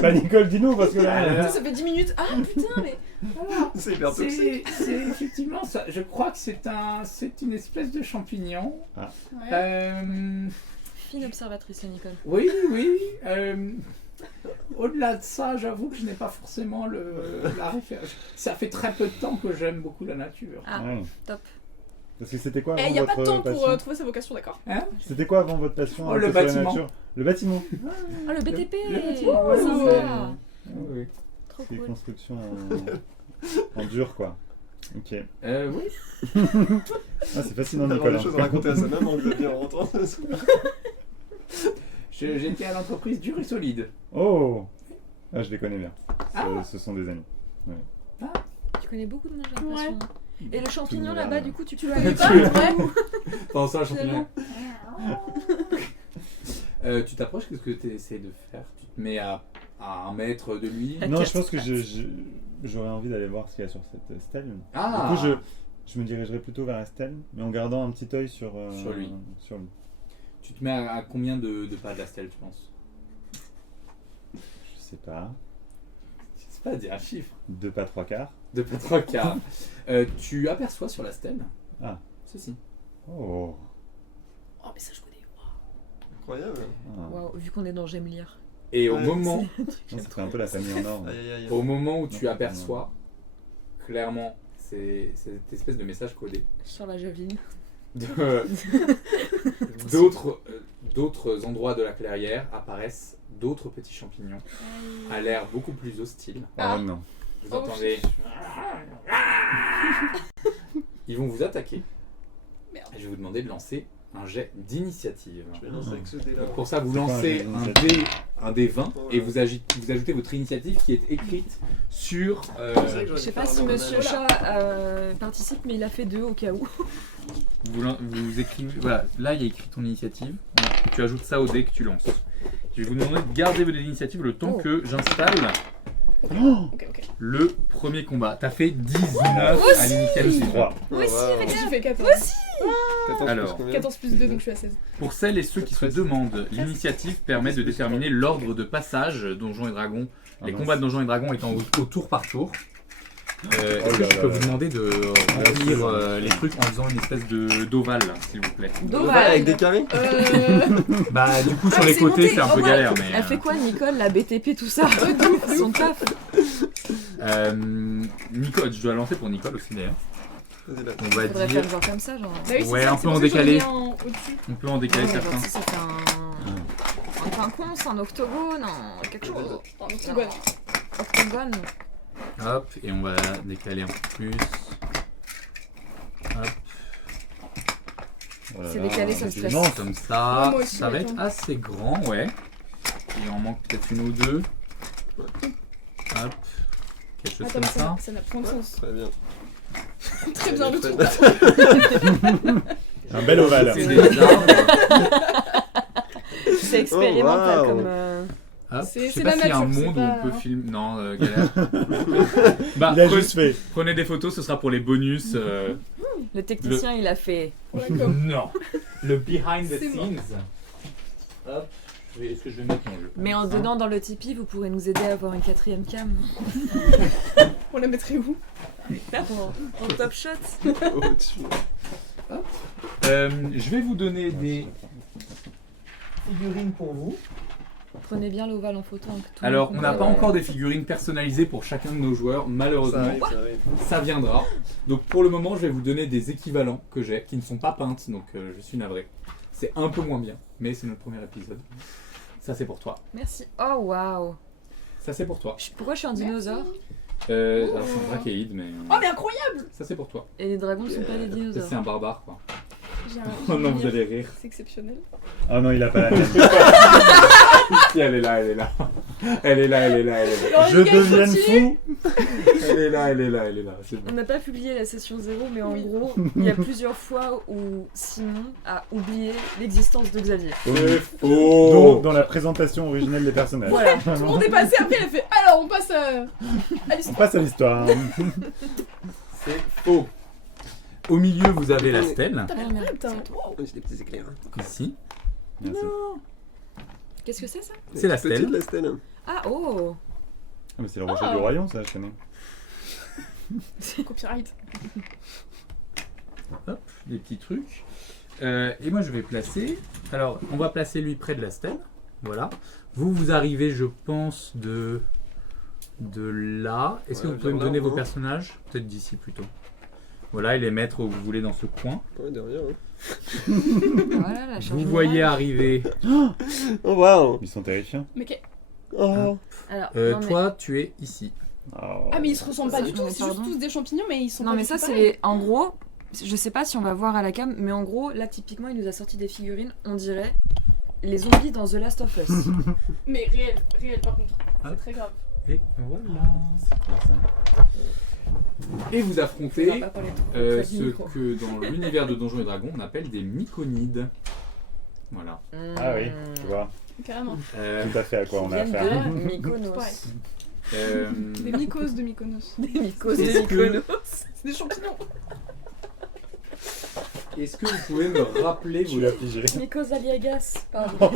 Bah, Nicole, dis-nous parce que Ah, là. Ça fait 10 minutes. Ah putain, mais. Voilà. C'est hyper toxique. C'est effectivement ça. Je crois que c'est une espèce de champignon. Ouais. Fine observatrice, la Nicole. Oui, oui. Au-delà de ça, j'avoue que je n'ai pas forcément la référence. Ça fait très peu de temps que j'aime beaucoup la nature. Ah, Ouais. top. Parce que c'était quoi Eh, avant y a pas votre de temps pour passion trouver sa vocation, d'accord? Hein C'était quoi avant votre passion Oh, avec le sur la bâtiment. nature Le bâtiment. Oh, le BTP! le bâtiment, Oh, ouais, sympa. Oui. Trop C'est cool. construction en dur quoi. Ok. Oui. Ah, c'est fascinant, On a Nicole. des en choses tout à cas. raconter à sa maman, Xavier, en rentrant. J'étais à l'entreprise Dur et Solide. Oh Ah, je les connais bien. Ah. Ce sont des amis. Tu connais beaucoup de monde, j'ai Ouais. l'impression. Et le champignon Tout là-bas, là. du coup, tu Tu peux le connais aller pas? Ouais. Pendant ça, Finalement. Tu t'approches, qu'est-ce que tu essaies de faire? Tu te mets à 1 mètre de lui? À Non, quatre je pense que pattes. j'aurais envie d'aller voir ce qu'il y a sur cette stèle. Ah. Du coup, je me dirigerai plutôt vers la stèle, mais en gardant un petit œil sur lui. Sur lui. Tu te mets à combien de pas de la stèle, tu penses? Je sais pas. Je sais pas, dis un chiffre. 2 pas 3 quarts. De pas 3 quarts. Tu aperçois sur la stèle Ah. ceci. Oh. Oh, mais ça, je connais. Incroyable. Ah. Waouh, vu qu'on est dans J'aime lire. Et au Ouais, moment, Non, ça fait un peu la famille en or. Aïe aïe aïe. au moment où tu Non, aperçois clairement cette espèce de message codé Sur la javeline. de- d'autres endroits de la clairière apparaissent d'autres petits champignons à l'air beaucoup plus hostile. Ah. Oh non. Vous Oh, entendez. Ils vont vous attaquer. Merde. Et je vais vous demander de lancer un jet d'initiative. Je vais lancer avec ce dé là. Donc pour ça, vous C'est quoi un lancez jet un dé 20 Oh là et là. vous ajoutez votre initiative qui est écrite sur. Je sais pas si Monsieur Chat participe, mais il a fait 2 au cas où. vous écrivez. Voilà, là il y a écrit ton initiative. Tu ajoutes ça au dé que tu lances. Je vais vous demander de garder votre initiative le temps Oh. que j'installe Ok, ok. le premier combat. T'as fait 19 à l'initiative. 3. Moi aussi, wow. regarde. J'ai fait 14. 14 Alors. plus combien 14 plus 2, donc je suis à 16. Pour celles et ceux qui se demandent, l'initiative permet de déterminer l'ordre de passage Donjons et Dragons. Ah Les mince. combats de Donjons et Dragons étant au tour par tour. Est-ce que là je peux là vous là. demander de lire les trucs en faisant une espèce d'ovale, s'il vous plaît? Dommage. Avec des carrés Bah du coup sur Ah, les c'est côtés monté. c'est un Oh, peu ouais. galère mais... Elle fait quoi, Nicole, la BTP, tout ça? Son taf. Nicole, je dois lancer pour Nicole aussi d'ailleurs. Vas-y là. On va Faudrait dire... faire genre comme ça, genre. Bah oui, c'est Ouais, ça, un c'est peu pour en ça que j'en ai décalé. mis un au-dessus. On peut en décaler Ouais, genre, certains. si ça fait un quinconce, un octogone, quelque chose. Un octogone. Octogone. Hop, et on va décaler un peu plus. C'est décalé, ça me stresse. Non, Comme Ouais, ça, moi aussi, ça va attends. être assez grand, ouais. Il en manque peut-être une ou deux. Hop, quelque chose Attends, comme mais ça. ça n'a point de sens. Très bien. Très bien le Très truc. Un bel ovale. C'est des arbres. C'est expérimental Oh, wow. comme. Hop, C'est- je sais c'est pas la s'il y a un nature, c'est monde où on pas- peut filmer. Non, galère. Bah, Il a juste fait. prenez des photos, ce sera pour les bonus. Le technicien, il a fait. Pour la com. Non, le behind the C'est mort. scenes. Hop, est-ce que je vais mettre non, je vais Mais en mettre ça. donnant dans le Tipeee, vous pourrez nous aider à avoir une 4ème cam. On la mettrait où? En top shot. Au-dessus. Je vais vous donner des figurines pour vous. Prenez bien l'ovale en photo. hein, que tout le Alors, monde on n'a pas comprenne. encore des figurines personnalisées pour chacun de nos joueurs, Ça malheureusement. arrive, ça arrive. Ça viendra. Donc pour le moment, je vais vous donner des équivalents que j'ai, qui ne sont pas peintes, donc je suis navré. C'est un peu moins bien, mais c'est notre premier épisode. Ça c'est pour toi. Merci. Oh waouh. Ça c'est pour toi. Pourquoi je suis un dinosaure? Alors c'est un brachéide, mais Oh, mais incroyable! ça c'est pour toi. Et les dragons ne sont pas des Ça, dinosaures. c'est un barbare quoi. J'ai un. Oh non, vous allez rire. C'est exceptionnel. Oh non, il a pas la même. Si, elle est là, elle est là. Elle est là, elle est là, elle est là. Alors, Je les gars, il deviens continue. fou. Elle est là, elle est là, elle est là. C'est On bon. n'a pas publié la session 0, mais en Oui. gros, il y a plusieurs fois où Simon a oublié l'existence de Xavier. C'est Dans, faux. dans la présentation originelle des personnages. Voilà. Tout le monde est passé après, elle a fait alors on passe à On l'histoire. passe à l'histoire. C'est faux. Au milieu, vous avez la stèle, Putain, mais incroyable, t'as un. Wow. J'ai des petits éclairs. ici. Merci. Qu'est-ce que c'est ça? C'est la Petite stèle. la stèle. Ah oh. Ah, mais c'est le rocher Ah. du royaume, ça, je connais. Copyright. Hop, des petits trucs. Et moi je vais placer. Alors, on va placer lui près de la stèle. Voilà. Vous arrivez, je pense, de là. Est-ce que Ouais, vous pouvez me vers là, donner vos hein. personnages? Peut-être d'ici plutôt. Voilà, et les mettre où vous voulez dans ce coin. Ouais, de rien. Voilà la charge Vous voyez morale. arriver. Oh waouh. Ils sont terrifiants. Mais que- Oh. Alors, non, mais... Toi, tu es ici. Oh. Ah, mais ils se ressemblent pas Ça, du tout, mais c'est juste pardon. tous des champignons, mais ils sont Non pas mais du ça tout c'est pareils. les... En gros, je sais pas si on va voir à la cam, mais en gros, là typiquement il nous a sorti des figurines, on dirait les zombies dans The Last of Us. Mais réel par contre. Ah. C'est très grave. Et voilà. C'est quoi ça? Et vous On va affrontez pas parler trop près du ce micro. que dans l'univers de Donjons et Dragons on appelle des myconides. Voilà. Ah oui, tu vois Carrément. tout à fait à quoi on a Ils affaire. viennent de Mykonos. Pareil. Euh, Des mycoses de Mykonos. Des Mycos Est-ce de que- Mykonos. C'est des champignons. Est-ce que vous pouvez me rappeler Tu vos l'as figé. Mycos aliagas, pardon.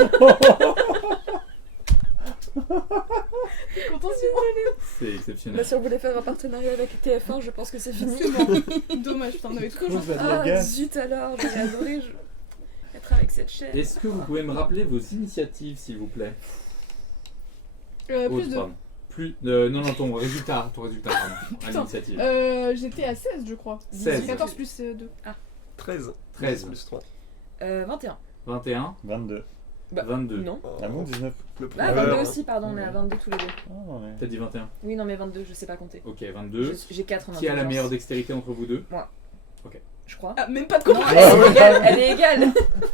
Content C'est exceptionnel. Bah, si on voulait faire un partenariat avec TF1, je pense que c'est fini. c'est mort. Dommage, putain, on avait tout Mycos compris. Ah aliagas. zut alors, j'aurais adoré être avec cette chaîne. Est-ce que vous pouvez me rappeler vos initiatives, s'il vous plaît? Plus Autre, de. pardon. Non, ton résultat, pardon, à Putain. l'initiative. J'étais à 16, je crois. 16. 14 plus 2. 13. 13. Plus 3. 21. 21, 22. Bah, 22. Non. Oh. Ah bon, 19. Le Ah, premier. 22 aussi, pardon, on est à 22 tous les deux. Oh, ouais. T'as dit 21. Oui, non, mais 22, je sais pas compter. Ok, 22. J'ai 4 en Qui a la intelligence. meilleure dextérité entre vous deux? Je crois. Ah, même pas de Non, compte. elle est égale, elle est égale.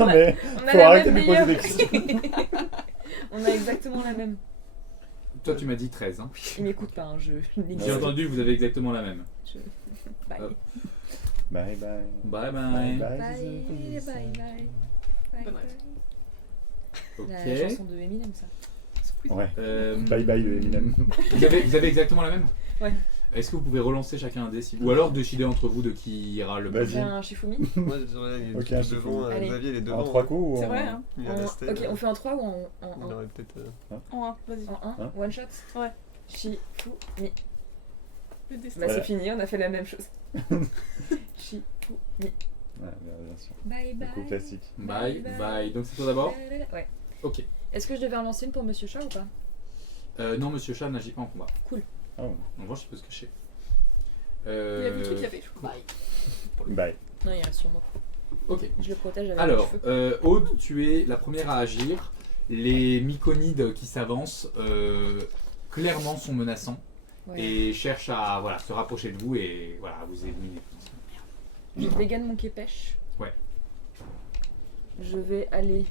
Non, mais On a faut la arrêter même de lui poser meilleure. des questions. On a exactement la même. Toi, tu m'as dit 13. Hein. Il m'écoute pas, hein, je J'ai entendu, vous avez exactement la même. Bye. Hop. Bye bye. Bye Bye bye. bye. Bye, bye, bye. Bonne Ok. La chanson de Eminem, ça. Ouais. Euh, Bye bye Eminem. vous avez exactement la même? Ouais. Est-ce que vous pouvez relancer chacun un dé ou alors décider entre vous de qui ira le Vas-y. J'ai un Shifumi. Moi, je dirais, il est Ok, tout c'est devant. cool. Allez. Xavier, il est devant. En 3 coups ou C'est en- vrai, hein. Il est resté. Ok, on fait en 3 ou en Il 1 aurait peut-être. En 1, vas-y. En 1 Hein One shot Ouais. Shifumi. Le destin. Bah Ouais. c'est fini, on a fait la même chose. Shifumi. Ouais, bien sûr. Bye Le coup bye. classique. Bye Bye, bye. bye. Donc c'est toi d'abord? Ouais. Ok. Est-ce que je devais en lancer une pour Monsieur Chat ou pas? Non, Monsieur Chat n'agit pas en combat. Ah ouais. En revanche, il peut se cacher. Il a vu le truc, il a fait. Bye. Bye. Non, il reste sur moi. Ok. Je le protège avec Alors, les cheveux. Aude, tu es la première à agir. Les myconides qui s'avancent clairement sont menaçants Ouais. et cherchent à se rapprocher de vous et voilà, à vous éliminer. Je dégaine mon képèche. Je vais aller.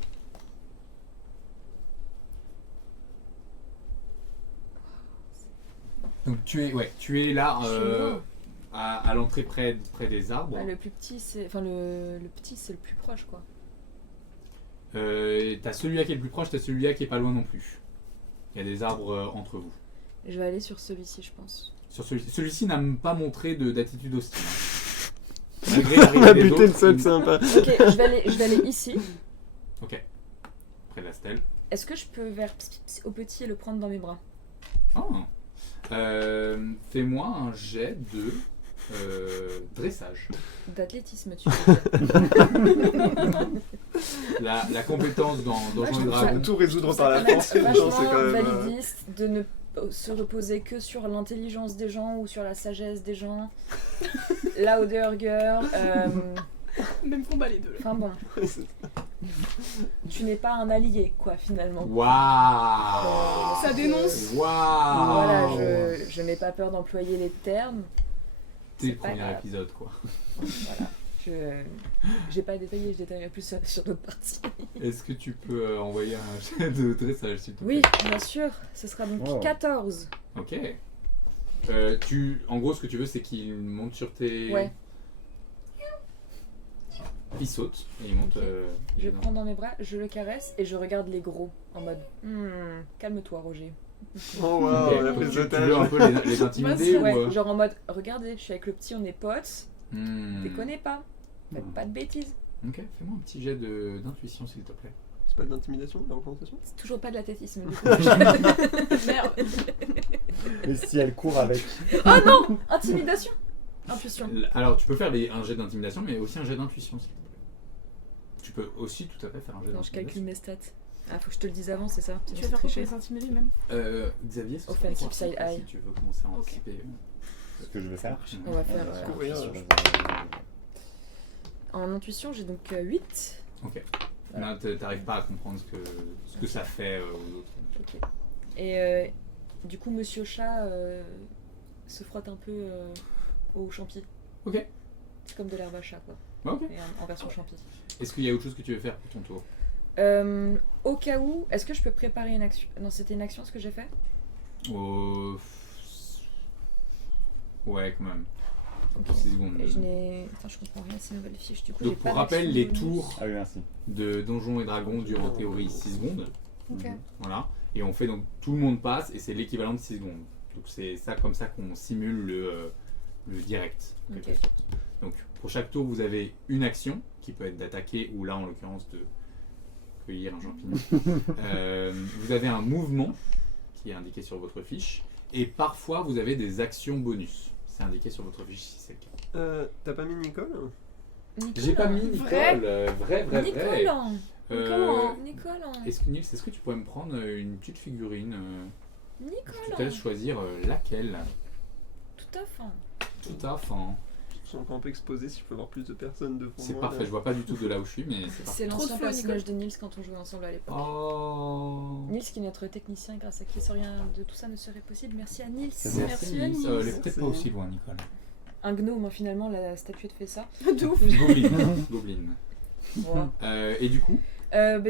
Donc tu es là Je suis loin. à l'entrée près des arbres. Ah, le plus petit, c'est. Enfin, le petit, c'est le plus proche, quoi. T'as celui-là qui est le plus proche, t'as celui-là qui est pas loin non plus. Il y a des arbres entre vous. Je vais aller sur celui-ci, je pense. Sur celui-ci n'a pas montré d'attitude hostile. Hein. Malgré On a l'arrivée des buté le autres, seul sympa. Ok, je vais aller ici. Ok. Près de la stèle. Est-ce que je peux au petit et le prendre dans mes bras? Ah. Fais-moi un jet de dressage. D'athlétisme, tu veux dire. La compétence dans Donjons et je- Dragons. Tout résoudre par la C'est force. Non, vachement c'est quand même. validiste de ne se reposer que sur l'intelligence des gens ou sur la sagesse des gens. La odeur, Même combat les deux. là. enfin bon, tu n'es pas un allié, quoi, finalement. Waouh. Ça dénonce. Waouh. Voilà, je n'ai pas peur d'employer les termes. C'est le c'est pas premier grave. épisode, quoi. Voilà. J'ai pas détaillé, je détaillerai plus sur d'autres parties. Est-ce que tu peux envoyer un jet de dressage, s'il te plaît? Oui, bien sûr, ce sera donc Wow. 14. Ok. En gros, ce que tu veux, c'est qu'il monte sur tes. Ouais. Il saute et il monte. Ok. Je le prends dans mes bras, je le caresse et je regarde les gros en mode calme-toi, Roger. Oh Ok, waouh, la donc prise tu veux d'otage. un peu les intimider Ouais, ou genre en mode regardez, je suis avec le petit, on est potes, Hmm. déconnez pas, faites pas de bêtises. Ok, fais-moi un petit jet d'intuition, s'il te plaît. C'est pas de l'intimidation, de la représentation? C'est toujours pas de l'athlétisme du coup. Merde. Et si elle court avec. Oh non, intimidation, intuition. Alors, tu peux faire un jet d'intimidation, mais aussi un jet d'intuition, s'il te plaît. Tu peux aussi tout à fait faire un jet Non, je d'intimidation. calcule mes stats. Ah, faut que je te le dise avant, c'est ça. Tu Sinon, vas c'est faire quoi pour tricher. les intimider même? Xavier, ce serait Offensive quoi, side eye. si tu veux commencer à anticiper. Ce que je vais faire. On va faire. Ouais, Courir. En intuition, j'ai donc 8. Ok. Là, t'arrives pas à comprendre ce que ça fait aux autres. Ok. Et du coup, Monsieur Chat se frotte un peu au champi. Ok. C'est comme de l'herbe à chat, quoi. Ok. Et en version champi. Est-ce qu'il y a autre chose que tu veux faire pour ton tour? Au cas où, est-ce que je peux préparer une action? Non, c'était une action ce que j'ai fait? Ouais, quand même. Ok. 6 secondes. Et je n'ai. Attends, je comprends rien à ces nouvelles fiches. Du coup, Donc j'ai pour pas rappel, d'action les bonus. tours Ah oui, merci. de Donjons et Dragons durent en théorie 6 secondes. Ok. Voilà. Et on fait donc tout le monde passe et c'est l'équivalent de 6 secondes. Donc c'est ça comme ça qu'on simule le direct. en quelque Ok. sorte. Donc pour chaque tour, vous avez une action qui peut être d'attaquer ou là en l'occurrence de cueillir un champignon. Vous avez un mouvement qui est indiqué sur votre fiche et parfois vous avez des actions bonus. C'est indiqué sur votre fiche si c'est le cas. T'as pas mis Nicole? Nicole, J'ai pas mis Nicole. Vrai Vrai. Nicole, Euh, Nicole, Nils, est-ce que tu pourrais me prendre une petite figurine Je te Nicole, laisse choisir laquelle. tout à fait. Tout à fait. Je suis encore un peu exposé si je peux avoir plus de personnes devant moi. C'est parfait, là. je vois pas du tout de là où je suis, mais c'est parfait. C'est Trop l'ancien de feu, personnage Nicole. de Nils quand on jouait ensemble à l'époque. Oh. Nils qui est notre technicien grâce à qui rien de tout ça ne serait possible. Merci à Nils. Merci à Nils. Nils. Elle est peut-être pas aussi loin, Nicole. Un gnome, hein, finalement, la statuette fait ça. De ouf. Goblin. Goblin. Voilà. Et du coup,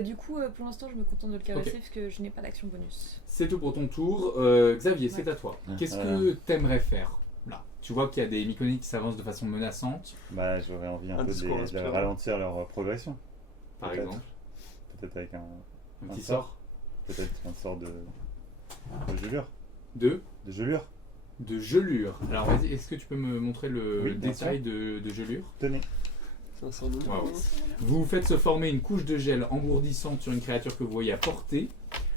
Du coup, pour l'instant, je me contente de le caresser Ok. parce que je n'ai pas d'action bonus. c'est tout pour ton tour. Xavier, c'est à toi. Ouais. Qu'est-ce que t'aimerais faire là? Tu vois qu'il y a des myconides qui s'avancent de façon menaçante, Bah, j'aurais envie un Un peu discours de inspirant. ralentir leur progression. par Peut-être. exemple. Peut-être avec Un un petit sort. sort Peut-être un sort de gelure. de gelure. gelure. Alors vas-y, est-ce que tu peux me montrer le Oui, bien détail de gelure? Tenez. C'est un sort de Waouh. Vous faites se former une couche de gel engourdissante sur une créature que vous voyez à portée.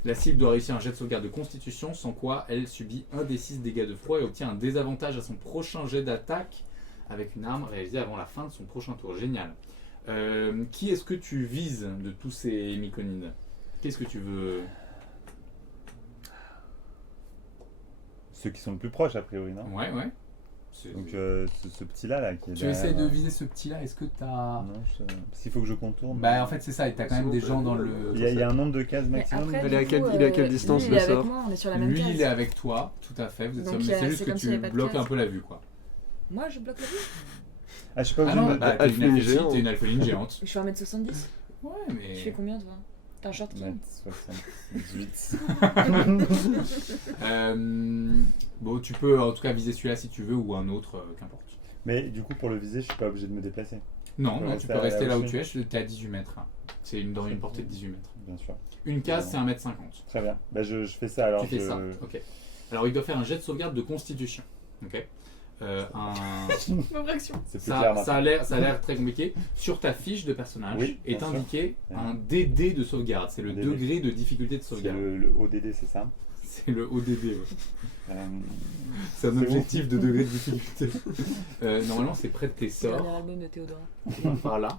La cible doit réussir un jet de sauvegarde de constitution, sans quoi elle subit 1 des 6 dégâts de froid et obtient un désavantage à son prochain jet d'attaque avec une arme réalisée avant la fin de son prochain tour. Génial. Qui est-ce que tu vises de tous ces myconides? Qu'est-ce que tu veux? Ceux qui sont le plus proches, a priori, non? Ouais. Donc, ce petit-là, là, qui est Tu derrière, essayes de viser ce petit-là, est-ce que t'as... Non, s'il faut que je contourne. Bah en fait c'est ça, et t'as quand même Sinon, des t'as- gens dans Il le... y a un nombre de cases Mais maximum. après, Il est à du quelle- coup, il est à quelle distance, lui, le il est avec sort moi, on est sur la même Lui case. il est avec toi, tout à fait, vous êtes Donc, sur... mais il y a- c'est juste c'est que comme s'il y tu avait pas de bloques case. un peu la vue quoi. Moi, je bloque la vue. Ah, je sais pas où Ah je non, me- bah, t'es Alpheline une géante. t'es une alpheline géante. Je suis 1m70. Ouais, mais. Tu fais combien toi? T'es un shortkin? 78. Bon, tu peux en tout cas viser celui-là si tu veux ou un autre, qu'importe. Mais du coup, pour le viser, je suis pas obligé de me déplacer. Non, peux tu peux rester rester là où au-dessus. tu es, t'es à 18 mètres. Hein. C'est dans une portée de 18 mètres. Bien sûr. Une case, c'est 1m50. Très bien. Bah, je fais ça alors. Tu fais ça, ok. Alors il doit faire un jet de sauvegarde de constitution. Ok. Pauvre action. C'est plus clair Ça maintenant. a l'air très compliqué. Sur ta fiche de personnage Oui, est bien sûr. indiqué Ouais. un DD de sauvegarde. C'est le DD. degré de difficulté de C'est sauvegarde. le ODD, c'est ça. C'est le ODD. Ouais. Euh, C'est un C'est objectif de degré de difficulté. Normalement, c'est près de tes C'est le sorts. dernier album de Théodora. Par là.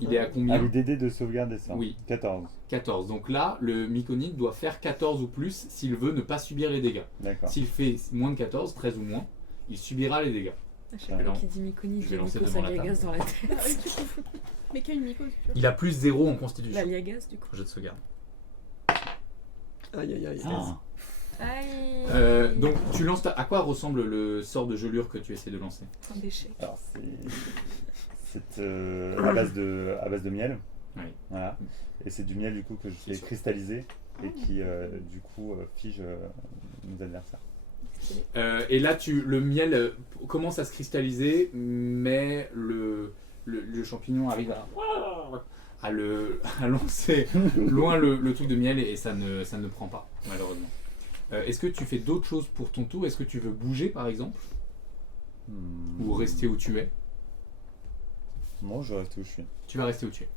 Il est à Ah, combien? le DD de sauvegarde des sorts. Oui. 14. 14. Donc là, le myconide doit faire 14 ou plus s'il veut ne pas subir les dégâts. D'accord. S'il fait moins de 14, 13 ou moins, il subira les dégâts. À chaque Alors, fois qu'il dit Mykonis, je vais j'ai lancer Myko devant la Saliagas table. dans la tête. Ah oui, tu comprends. Mais quel mycose, tu vois. Il a plus 0 en constitution. L'Aliagas du coup. Jet de sauvegarde. Aïe aïe aïe. Ah. Aïe. Donc tu lances à quoi ressemble le sort de gelure que tu essaies de lancer? Un déchet. Alors, c'est à base de miel. Oui. Voilà. Et c'est du miel du coup que je fais cristalliser et qui du coup fige nos adversaires. Et là, le miel commence à se cristalliser, mais le champignon arrive à lancer loin le truc de miel et ça ne prend pas, malheureusement. Est-ce que tu fais d'autres choses pour ton tour? Est-ce que tu veux bouger, par exemple? Ou rester où tu es? Non, je reste où je suis. Tu vas rester où tu es.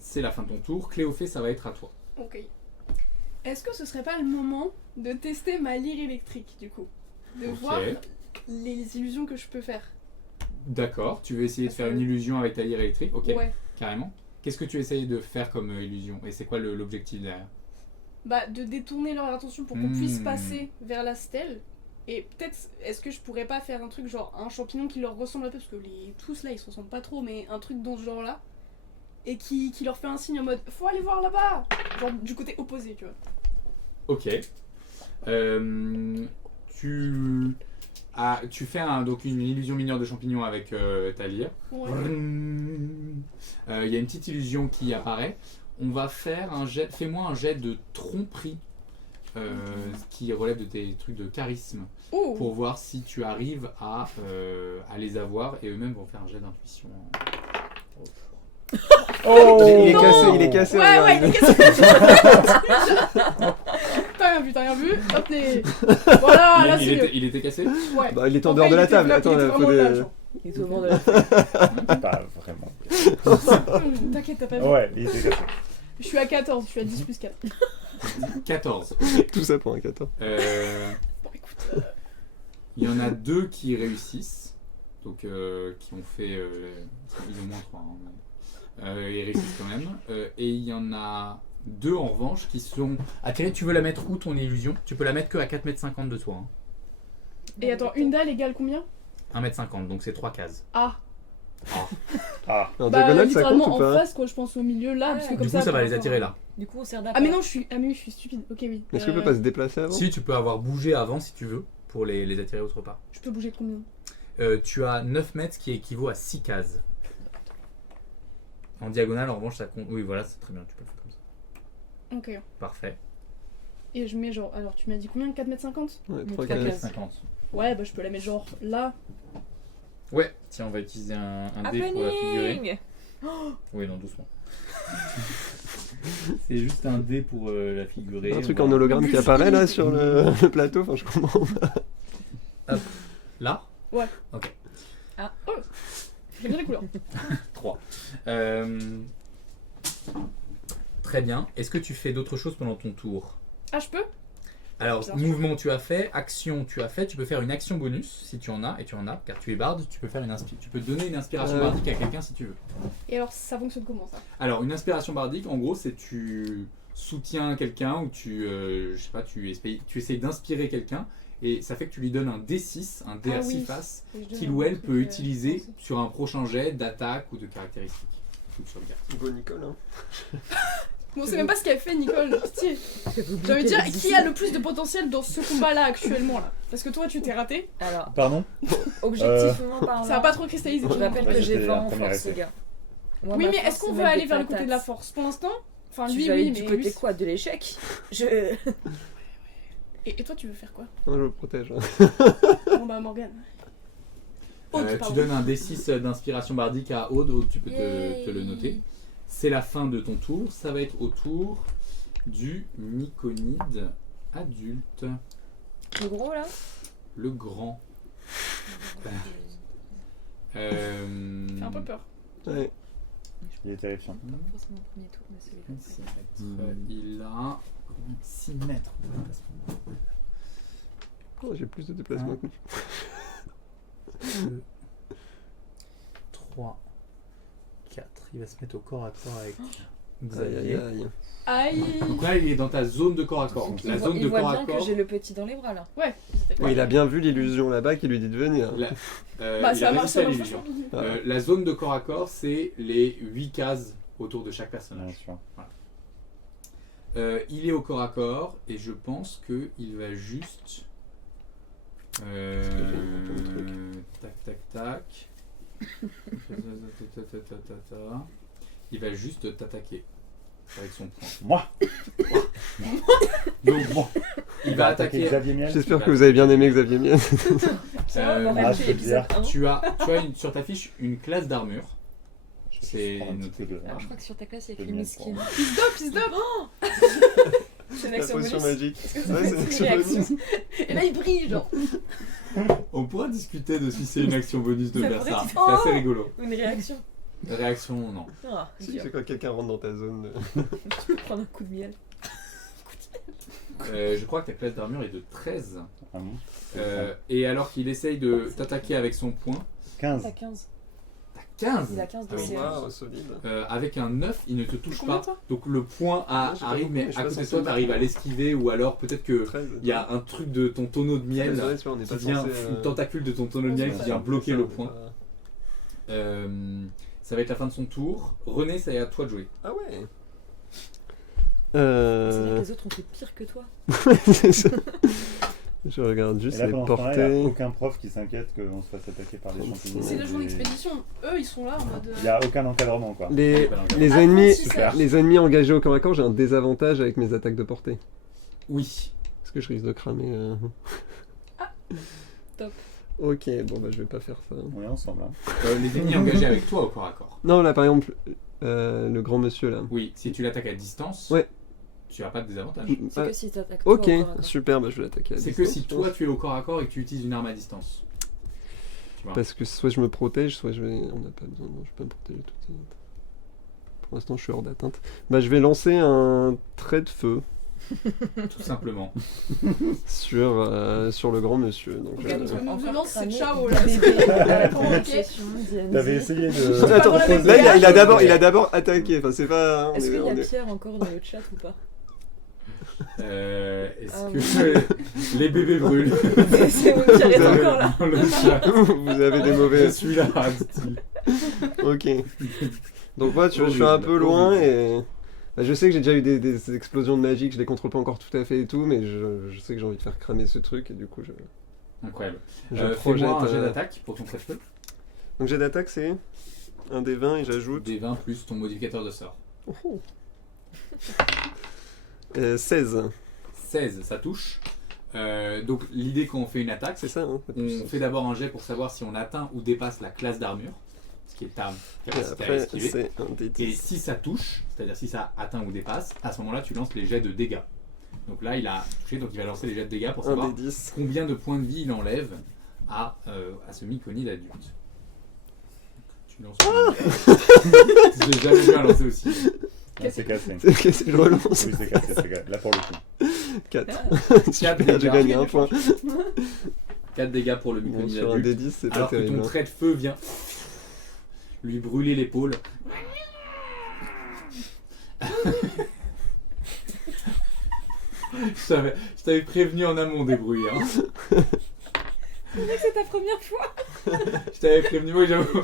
C'est la fin de ton tour. Cléophée, ça va être à toi. Ok. Est-ce que ce serait pas le moment de tester ma lyre électrique, du coup? De Ok. voir les illusions que je peux faire. D'accord, tu veux essayer de faire une illusion avec ta lyre électrique? Ok, Ouais. carrément. Qu'est-ce que tu essayes de faire comme illusion? Et c'est quoi l'objectif derrière? Bah, de détourner leur attention pour qu'on puisse passer vers la stèle. Et peut-être, est-ce que je pourrais pas faire un truc genre un champignon qui leur ressemble un peu, parce que tous là ils se ressemblent pas trop, mais un truc dans ce genre là. Et qui leur fait un signe en mode faut aller voir là-bas! Genre du côté opposé, tu vois. Ok. Tu fais donc une illusion mineure de champignon avec ta lyre. Ouais. Il y a une petite illusion qui apparaît. On va faire un jet. Fais-moi un jet de tromperie qui relève de tes trucs de charisme Oh! pour voir si tu arrives à les avoir et eux-mêmes vont faire un jet d'intuition. Oh Il est cassé. Ouais, regarde. ouais, il est cassé! T'as rien vu, hop les. Voilà, là c'est mieux. Il était cassé? Ouais. Bah, il est en En dehors vrai, de la il était table. là- Attends, il était faut vraiment là, des- genre. Il est au bord de la Pas vraiment. T'inquiète, t'as pas vu. Ouais, il était cassé. Je suis à 14, je suis à 10 plus 4. 14. Tout ça pour un 14. Bon, écoute. Il y en a 2 qui réussissent, donc qui ont fait. Ils ont moins 3, hein, mais, ils réussissent quand même. Et il y en a 2 en revanche qui sont. Ah, tu veux la mettre où ton illusion? Tu peux la mettre que à 4,50 m de toi. Hein. Et attends, une dalle égale combien? 1,50 m, donc c'est 3 cases. Ah, Ah, En bah diagonale, ça compte littéralement ou en pas? face, quoi, je pense au milieu là, parce que Ouais. comme Du coup, ça va par les rapport attirer à- là. Du coup, on sert d'accord. Ah, mais non, je suis stupide. Ok, oui. Est-ce que je peux pas se déplacer avant? Si, tu peux avoir bougé avant si tu veux, pour les attirer autre part. Je peux bouger de combien? Tu as 9 mètres qui équivaut à 6 cases. En diagonale, en revanche, ça compte. Oui, voilà, c'est très bien, tu peux le faire comme ça. Ok. Parfait. Et je mets genre. Alors, tu m'as dit combien? 4,50 m? Ouais, Mais 3 trois cases. cases. 50. Ouais, bah je peux la mettre genre là. Ouais, tiens, on va utiliser un dé pour la figurer. Happening. Oui, non, doucement. C'est juste un dé pour la figurer. Un truc on en va- hologramme qui apparaît là sur le plateau, enfin je comprends pas. Là J'aime bien les couleurs. 3. Très bien. Est-ce que tu fais d'autres choses pendant ton tour? Ah, je peux? Alors, Bien sûr. mouvement tu as fait, action tu as fait, tu peux faire une action bonus si tu en as, et tu en as, car tu es barde, tu peux faire tu peux donner une inspiration bardique à quelqu'un si tu veux. Et alors, ça fonctionne comment ça? Alors, une inspiration bardique, en gros, c'est tu soutiens quelqu'un ou je sais pas, tu essayes d'inspirer quelqu'un, et ça fait que tu lui donnes un D6, un dé Ah à 6 oui. faces, Et je donne qu'il un ou elle truc, peut utiliser pensé. sur un prochain jet d'attaque ou de caractéristique. Ou de sauvegarde. Go Nicole, hein. Bon, c'est même pas ce qu'elle fait, Nicole. Pitié. J'ai envie de dire, qui a le plus de potentiel dans ce combat-là actuellement là? Parce que toi, tu t'es raté. Alors, pardon. objectivement parlant, Ça va pas trop cristallisé. je rappelle Ouais, que j'ai c'était 20 un en premier force, essai. les gars. Moi, Oui, ma mais force, est-ce qu'on c'est veut mettre aller des vers le côté patates. de la force pour l'instant? Enfin, Tu lui, veux aller oui, du mais côté lui, quoi? De l'échec? Et toi, tu veux faire quoi? Non, je me protège. Bon bah, Morgane. Aude, Tu pardon. donnes un D6 d'inspiration bardique à Aude. Aude, tu peux te le noter. C'est la fin de ton tour. Ça va être au tour du myconide adulte. Le gros là? Le grand. Fait un peu peur. Ouais. Il est terrifiant. Pas forcément au premier tour, mais c'est les 6 mètres. Il a 6 mètres de déplacement. Oh, j'ai plus de déplacement que 2, 3, 4. Il va se mettre au corps à corps avec Aïe, Xavier. aïe, aïe. Aïe. Donc là, il est dans ta zone de corps à corps. Il La voit, zone il de voit corps à bien que corps. j'ai le petit dans les bras là. Ouais. Oui, il a bien vu l'illusion là-bas qui lui dit de venir. La, Bah, il ça a marche, résisté ça à marche l'illusion. vachement. La zone de corps à corps, c'est les 8 cases autour de chaque Bien personnage. sûr. Il est au corps à corps et je pense qu'il va juste. Tac, tac, tac. Il va juste t'attaquer avec son poing. Moi Donc bon, il va attaquer. Xavier Miel. J'espère que vous avez bien aimé Xavier Miel. Ça, on Euh, aurait ah, fait je peux l'épisode dire. 1. tu as sur ta fiche une classe d'armure. C'est Je prends un petit noté. peu de- Alors, je crois que sur ta classe, il y a Je écrit viens miskin. de Pisse d'op. C'est une La action potion bonus. magique. Est-ce que Ouais, c'est c'est une l'action réaction? bonus. Et là, il brille, genre. On pourra discuter de si c'est une action bonus de C'est faire vrai ça. que- C'est assez rigolo. Une réaction. Réaction, non. Ah, Si, dur. c'est quand quelqu'un rentre dans ta zone. Tu peux prendre un coup de miel. Je crois que ta classe d'armure est de 13. Ah bon Et alors qu'il essaye de t'attaquer avec son poing, 15. T'as 15. t'as 15. Il a 15 de Ah oui. CA. Waouh, solide. Avec un 9, il ne te touche Combien, pas. toi Donc le point Moi, j'ai pas arrive, beaucoup, mais mais je à suis côté pas de toi, censé tu arrives à l'esquiver, ou alors peut-être que 13. il y a un truc de ton tonneau de miel Ouais, on n'est qui pas vient, censé, une tentacule de ton tonneau de miel qui vient bloquer le point. Ça va être la fin de son tour. René, ça est à toi de jouer. Ah ouais. C'est-à-dire que les autres ont fait pire que toi. C'est ça. Je regarde Et juste là, les pendant ce temps-là, il n'y a portées. aucun prof qui s'inquiète qu'on se fasse attaquer par des champignons. C'est le jour Des- d'expédition. Eux, ils sont là en mode. Il n'y a aucun encadrement, quoi. Les Ah, ennemis, si, Super. les ennemis engagés au corps à corps, j'ai un désavantage avec mes attaques de portée. Oui. Est-ce que je risque de cramer Top. Ok, bon bah je vais pas faire ça. On est ensemble, hein. Les ennemis engagés avec toi au corps à corps. Non, là par exemple, le grand monsieur là. Oui, si tu l'attaques à distance, Ouais. tu n'as pas de désavantage. C'est Ah, que si t'attaques toi ok, au corps à corps. super, bah je vais l'attaquer à C'est distance. que si je toi pense. tu es au corps à corps et que tu utilises une arme à distance. Tu vois. Parce que soit je me protège, soit je vais. On n'a pas besoin, non, je peux pas me protéger tout de suite. Pour l'instant, je suis hors d'atteinte. Bah, je vais lancer un trait de feu Tout simplement. sur le grand monsieur. Donc, Ok, je- donc le nom de Encore violence, c'est cramé. ciao là. D'accord, Ok. obsession, D&D. T'avais essayé de. Attends, Pas dans la là il a même d'abord attaqué. Enfin, c'est pas. on Est-ce est- qu'il y on a est- Pierre encore dans le chat ou pas? Est-ce Ah, que les bébés brûlent C'est où Pierre est encore là. dans le chat? Vous avez des Je mauvais. suis là, dit-il. Ok. Donc moi, je suis un Horrible, peu loin horrible. et. Bah, je sais que j'ai déjà eu des explosions de magie, que je les contrôle pas encore tout à fait et tout, mais je sais que j'ai envie de faire cramer ce truc et du coup je Incroyable. projette. Fais-moi un jet d'attaque pour ton trait de feu. Donc jet d'attaque c'est un des 20 et j'ajoute Des 20 plus ton modificateur de sort. 16. 16, ça touche. Donc l'idée quand on fait une attaque, C'est ça, hein on fait d'abord un jet pour savoir si on atteint ou dépasse la classe d'armure, ce qui est ta Et capacité à après, esquiver. c'est un des Et 10. si ça touche, c'est-à-dire si ça atteint ou dépasse, à ce moment-là tu lances les jets de dégâts. Donc là il a touché, donc il va lancer les jets de dégâts pour Un savoir des 10. combien de points de vie il enlève à ce myconide adulte. Tu lances. Je l'ai jamais vu à lancer aussi. Ah, c'est cassé. C'est cassé, je relance. Oui, c'est cassé, c'est cassé. Là, pour le coup. 4. Super, j'ai dégâts. gagné un point. 4 dégâts pour le Bon, myconide sur un adulte. des 10, c'est pas Alors que terrible. ton trait de feu vient lui brûler l'épaule. Je t'avais prévenu en amont des bruits. Hein. C'est ta première fois. Je t'avais prévenu, moi j'avoue.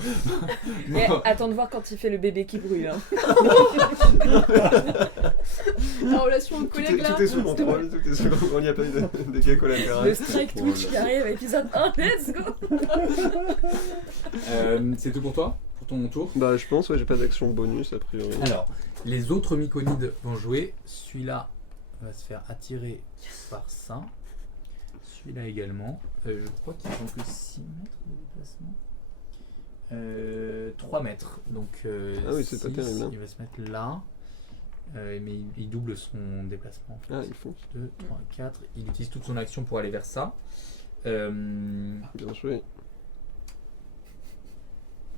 Mais Moi, attends de voir quand il fait le bébé qui brûle. Hein. La relation de Tout est, collègue là. tout est sous contrôle, tout est sous contrôle, il n'y a pas eu de dégâts collatéraux. Le strike Twitch qui arrive, épisode 1, let's go. c'est tout pour toi? pour ton tour. Bah, je pense, ouais, j'ai pas d'action bonus a priori. Alors, les autres myconides vont jouer. Celui-là va se faire attirer par ça. Celui-là également. Je crois qu'ils n'ont que 6 mètres de déplacement. 3 mètres. Donc, Ah oui, c'est pas 6, terrible, hein. il va se mettre là. Mais il double son déplacement. En fait. Ah, il faut. 2, 3, 4. Il utilise toute son action pour aller vers ça. Bien joué.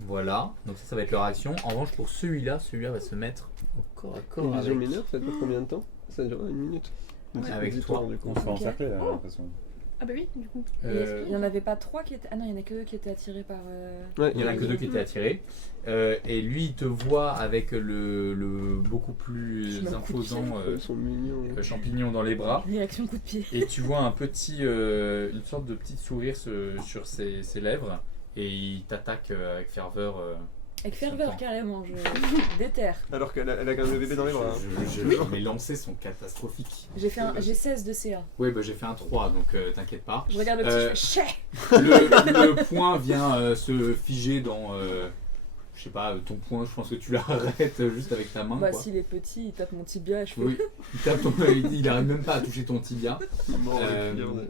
Voilà. Donc ça va être leur action. En revanche, pour celui-là va se mettre au corps à corps. Illusion avec- mineure, ça dure combien de temps? Ça dure 1 minute. Donc, Ouais. c'est Avec 10 toi. tours, du coup. On se fait Ok. encercler, là, j'ai Oh. l'impression. Ah bah oui, du coup. Il n'y en avait pas 3 qui étaient. Ah non, il n'y en a que 2 qui étaient attirés par. Ouais, Il y en a que 2 qui étaient attirés. Et lui, il te voit avec le beaucoup Je plus me coupe imposant Ils sont mignons. champignon dans les bras. Direction coup de pied. Et tu vois un petit, une sorte de petit sourire sur ses lèvres. Et il t'attaque avec ferveur. Avec ferveur, carrément, je déterre. Alors qu'elle a quand même le bébé dans les bras. hein. Mes lancers sont catastrophiques. J'ai 16 de CA. Oui, bah, j'ai fait un 3, donc t'inquiète pas. Je regarde le petit, je fais chais. Le point vient se figer dans. Je sais pas, ton point, je pense que tu l'arrêtes juste avec ta main. Bah, quoi. s'il est petit, il tape mon tibia, je fais. Oui, il arrive même pas à toucher ton tibia. Mort, Euh, les cuillères,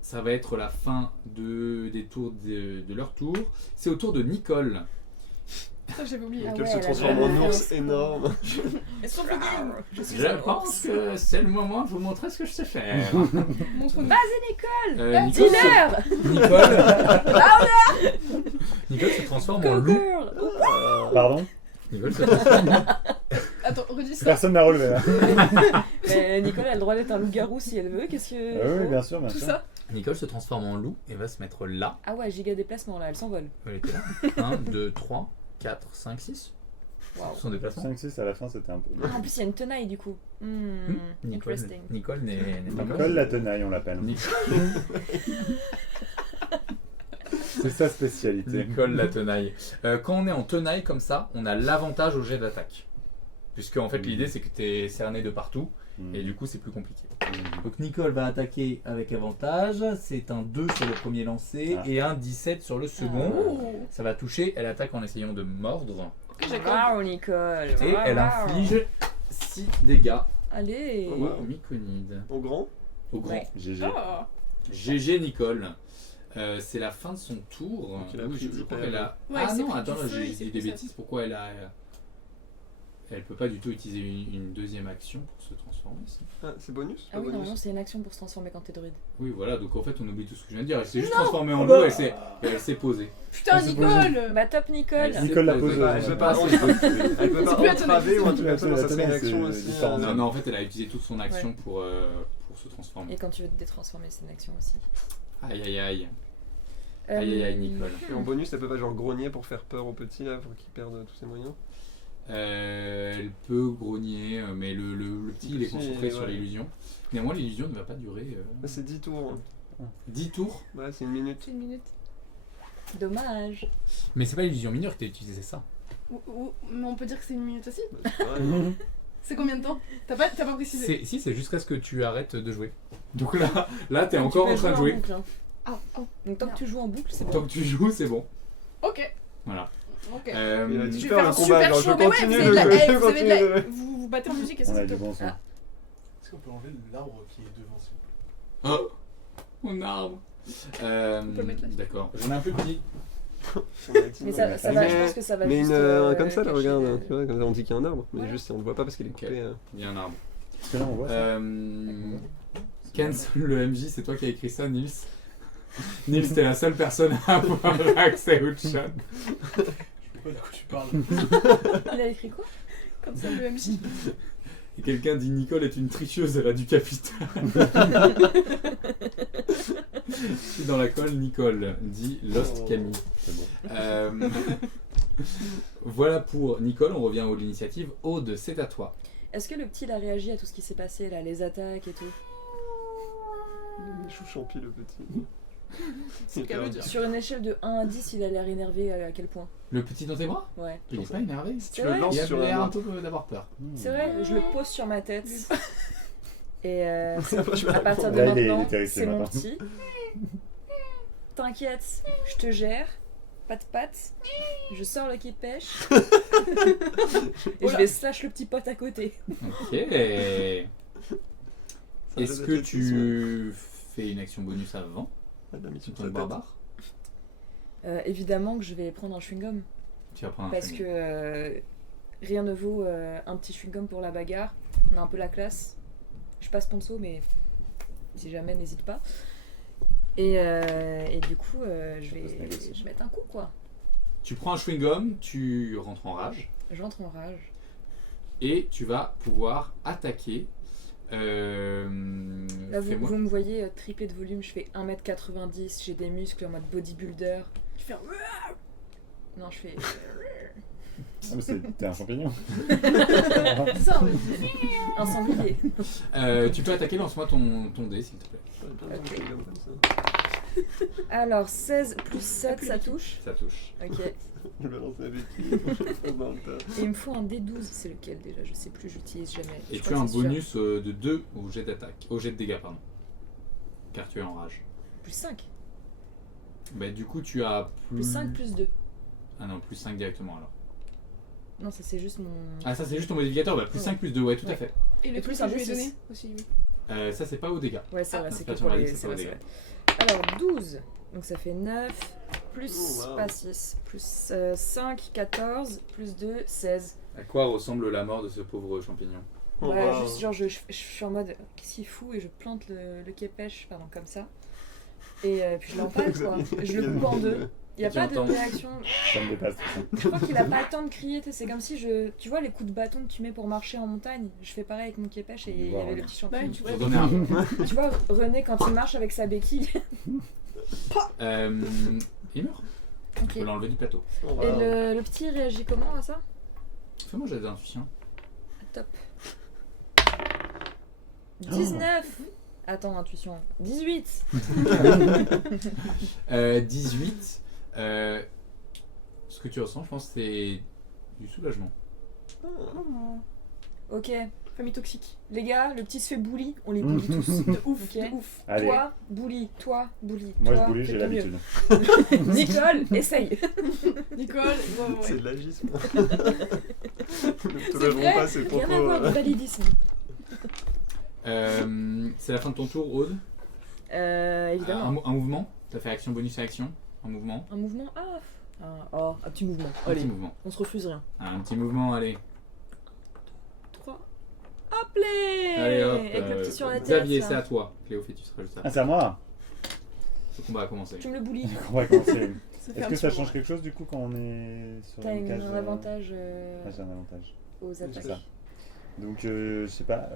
Ça va être la fin des tours de leur tour. C'est au tour de Nicole. Ça, j'avais oublié. Ah Qu'elle ouais, se elle a transforme vraiment en ours fait un énorme. Elles sont fugaines. Je suis Je un pense ours. que c'est le moment de vous montrer ce que je sais faire. Montre-nous. Nicole, Dis-leur Nicole se transforme en loup. Girl. Pardon? Nicole se transforme Attends, redis ça. Personne n'a relevé là. Mais Nicole a le droit d'être un loup-garou si elle veut, qu'est-ce que. Ah oui, bien sûr, bien Tout sûr. ça. Nicole se transforme en loup et va se mettre là. Ah ouais, giga déplacement là, elle s'envole. Elle était là. 1, 2, 3, 4, 5, 6. Waouh. Son déplacement. 5-6 à la fin, c'était un peu. Ah, en plus, il y a une tenaille du coup. Nicole Interesting. n'est pas Nicole morte. la tenaille, on l'appelle. C'est sa spécialité. Nicole la tenaille. Quand on est en tenaille comme ça, on a l'avantage au jet d'attaque. Puisque en fait l'idée c'est que tu es cerné de partout et du coup c'est plus compliqué. Donc Nicole va attaquer avec avantage. C'est un 2 sur le premier lancé Ah. et un 17 sur le second. Oh. Ça va toucher. Elle attaque en essayant de mordre. Ok, j'accorde. Waouh, Nicole. Et elle inflige 6 dégâts Allez. Oh, wow. au myconide. Au grand. Au grand. Ouais. GG. Ah. GG Nicole. C'est la fin de son tour. Donc, elle a Oui, pris je du crois père. qu'elle a. Ouais, ah il s'est non, pris du attends, feu, j'ai il s'est dit pris des ça. bêtises. Pourquoi elle a. Elle peut pas du tout utiliser une deuxième action pour se transformer. Si. Ah, c'est bonus? Ah pas oui, bonus normalement, c'est une action pour se transformer quand t'es druide. Oui, voilà, donc en fait on oublie tout ce que je viens de dire. Elle s'est juste Non. transformée en Bah. loup et elle s'est posée. Putain, Elle s'est Nicole. Bah, top Nicole. Elle Nicole la s'est pose. posée. Elle peut pas Ah, Elle peut C'est pas plus entraver ou un truc comme ça, La ça serait une tenaille, action c'est aussi. différent. Non, non, en fait elle a utilisé toute son action pour se transformer. Et quand tu veux te détransformer, c'est une action aussi. Aïe aïe aïe. Aïe aïe aïe Nicole. Et en bonus, elle peut pas genre grogner pour faire peur aux petits là, pour qu'ils perdent tous ses moyens. Elle peut grogner, mais le petit il est Si, concentré sur ouais. l'illusion. Néanmoins l'illusion ne va pas durer Bah, c'est 10 tours. 10 tours. Ouais, c'est une minute. Une minute. Dommage. Mais c'est pas l'illusion mineure qui t'a utilisé ça. Mais on peut dire que c'est une minute aussi. Bah, c'est pareil. C'est combien de temps? T'as pas précisé. Si, c'est jusqu'à ce que tu arrêtes de jouer. Donc là t'es Tu encore peux en train de jouer jouer. boucle, hein. Ah, oh. Donc tant que tu joues en boucle, c'est Tant bon. que tu joues, c'est bon. Ok. Voilà. Ok. Il a dit Je vais faire faire le un combat, super alors show, je mais ouais, continue vous avez de la, le- eh, je vous avez de continue la, le- vous battez en musique et ça On a c'est du top. bon son. Ah. Est-ce qu'on peut enlever l'arbre qui est devant s'il vous plaît? Oh, mon arbre. peut le mettre là. D'accord. J'en ai un plus petit. Mais ça va, je pense que ça va Mais juste. comme ça là, cacher regarde, le- tu vois, comme ça on dit qu'il y a un arbre, mais Ouais. juste on le voit pas parce qu'il est Ok. coupé. Il y a un arbre. Parce que là, on voit ça. Cancel le MJ, c'est toi qui as écrit ça, Nils. Nils, t'es la seule personne à avoir accès au chat. Je sais pas de quoi tu parles. Il a écrit quoi? Comme ça le MJ. Et quelqu'un dit Nicole est une tricheuse, elle a du capital. Je suis dans la colle, Nicole, dit Lost Oh. Camille. C'est bon. Voilà pour Nicole, on revient à l'initiative. Aude, c'est à toi. Est-ce que le petit il a réagi à tout ce qui s'est passé là, les attaques et tout? Il est chou champi le petit. C'est le cas de le dire. Sur une échelle de 1 à 10, il a l'air énervé à quel point? Le petit dans tes bras? Ouais. Il est pas énervé. C'est le vrai? lances Il a sur l'air un un peu d'avoir peur. C'est vrai, je le pose sur ma tête. Et Après, je vais à partir de Là, il est maintenant, terrifié c'est mon maintenant. petit. T'inquiète, je te gère. pas de pattes, je sors le qui-pêche et Oh je là. vais slash le petit pote à côté. Ok. C'est un Est-ce jeu que d'athlétisme. tu fais une action bonus avant Ah, de la mission ton sur la tête. barbare? Évidemment que je vais prendre un chewing-gum Tu vas prendre un parce chewing. que rien ne vaut un petit chewing-gum pour la bagarre. On a un peu la classe. Je suis pas sponsor, mais si jamais, n'hésite pas. Et du coup, je peut se négocier. vais mettre un coup quoi. Tu prends un chewing-gum, tu rentres en rage J'entre en rage. et tu vas pouvoir attaquer. Là, Fais-moi- vous me voyez triplé de volume, je fais 1m90, j'ai des muscles en mode bodybuilder. Tu fais un... Non, je fais. Ah, mais t'es un champignon. C'est ça, en fait. un sanglier. Tu peux attaquer, lance-moi ton dé s'il te plaît. J'aurais bien Ok. un chewing-gum comme ça. Alors, 16 plus 7, ça touche. Ça touche. Ok. Je balance la béquille. Dans le tas. Et il me faut un D12, c'est lequel déjà? Je sais plus, j'utilise jamais. Et Je tu crois as un que c'est celui-là. bonus de 2 au jet d'attaque, au jet de dégâts, pardon. Car tu es en rage. Plus 5. Bah, du coup, tu as plus. Plus 5 plus 2. Ah non, plus 5 directement alors. Non, ça c'est juste mon. Ah, ça c'est juste ton modificateur, bah, plus Ouais. 5 plus 2, ouais, tout à Ouais. fait. Et le Et truc plus que un je lui ai D6. donné aussi, oui. Ça, c'est pas au dégâts. Ouais, c'est Ah, vrai, c'est que l'inspiration pour les. magique, c'est C'est pas vrai, au c'est vrai. Alors, 12. Donc ça fait 9. Plus. Oh, wow. Pas 6. Plus 5, 14. Plus 2, 16. À quoi ressemble la mort de ce pauvre champignon? Oh, Ouais, wow. juste genre je suis en mode qu'est-ce qu'il fout et je plante le képèche, pardon, comme ça. Et puis je l'empale quoi. Je le coupe en deux. Il n'y a Tu pas de entends. réaction. Ça me dépasse tout ça. Je crois qu'il a pas le temps de crier. Tu sais, c'est comme si je. Tu vois les coups de bâton que tu mets pour marcher en montagne? Je fais pareil avec mon képèche et il y Wow. avait le petit Bah, champignon. tu Pour vois. donner un. Tu vois, René, quand il marche avec sa béquille. Il meurt. Ok. Faut l'enlever du plateau. Oh, Et wow. le petit réagit comment à ça? Fais-moi jet d'intuition. Top. 19. Attends, intuition. 18. 18. Ce que tu ressens, je pense, c'est du soulagement. Ok. Famille toxique. Les gars, le petit se fait bully. On les bully tous. De ouf, Ok. de ouf. Allez, Toi, bully. Toi, bully. moi Toi, je boulais, j'ai fais ton mieux. l'habitude. Nicole, essaye. Nicole, ouais. C'est de l'agisme. Ne te lèverons vrai, pas ces rien propos. à voir de validisme. C'est la fin de ton tour, Aude. Évidemment. Un mouvement. T'as fait action, bonus, action. Un mouvement. Un mouvement. Un petit mouvement. Un Allez, petit mouvement. on se refuse rien. Un petit mouvement, allez. 3. Hop les Allez hop. Avec le petit sur la tête. Xavier, ça. c'est à toi. Cléo, tu seras juste Ah, après. c'est à moi. Le combat a commencé. Tu me le bullies. On va commencer. Ça fait Est-ce un que petit ça moment. change quelque chose du coup quand on est sur T'as une cage un avantage Ah, j'ai un avantage. aux C'est attaques. ça. Donc, je sais pas.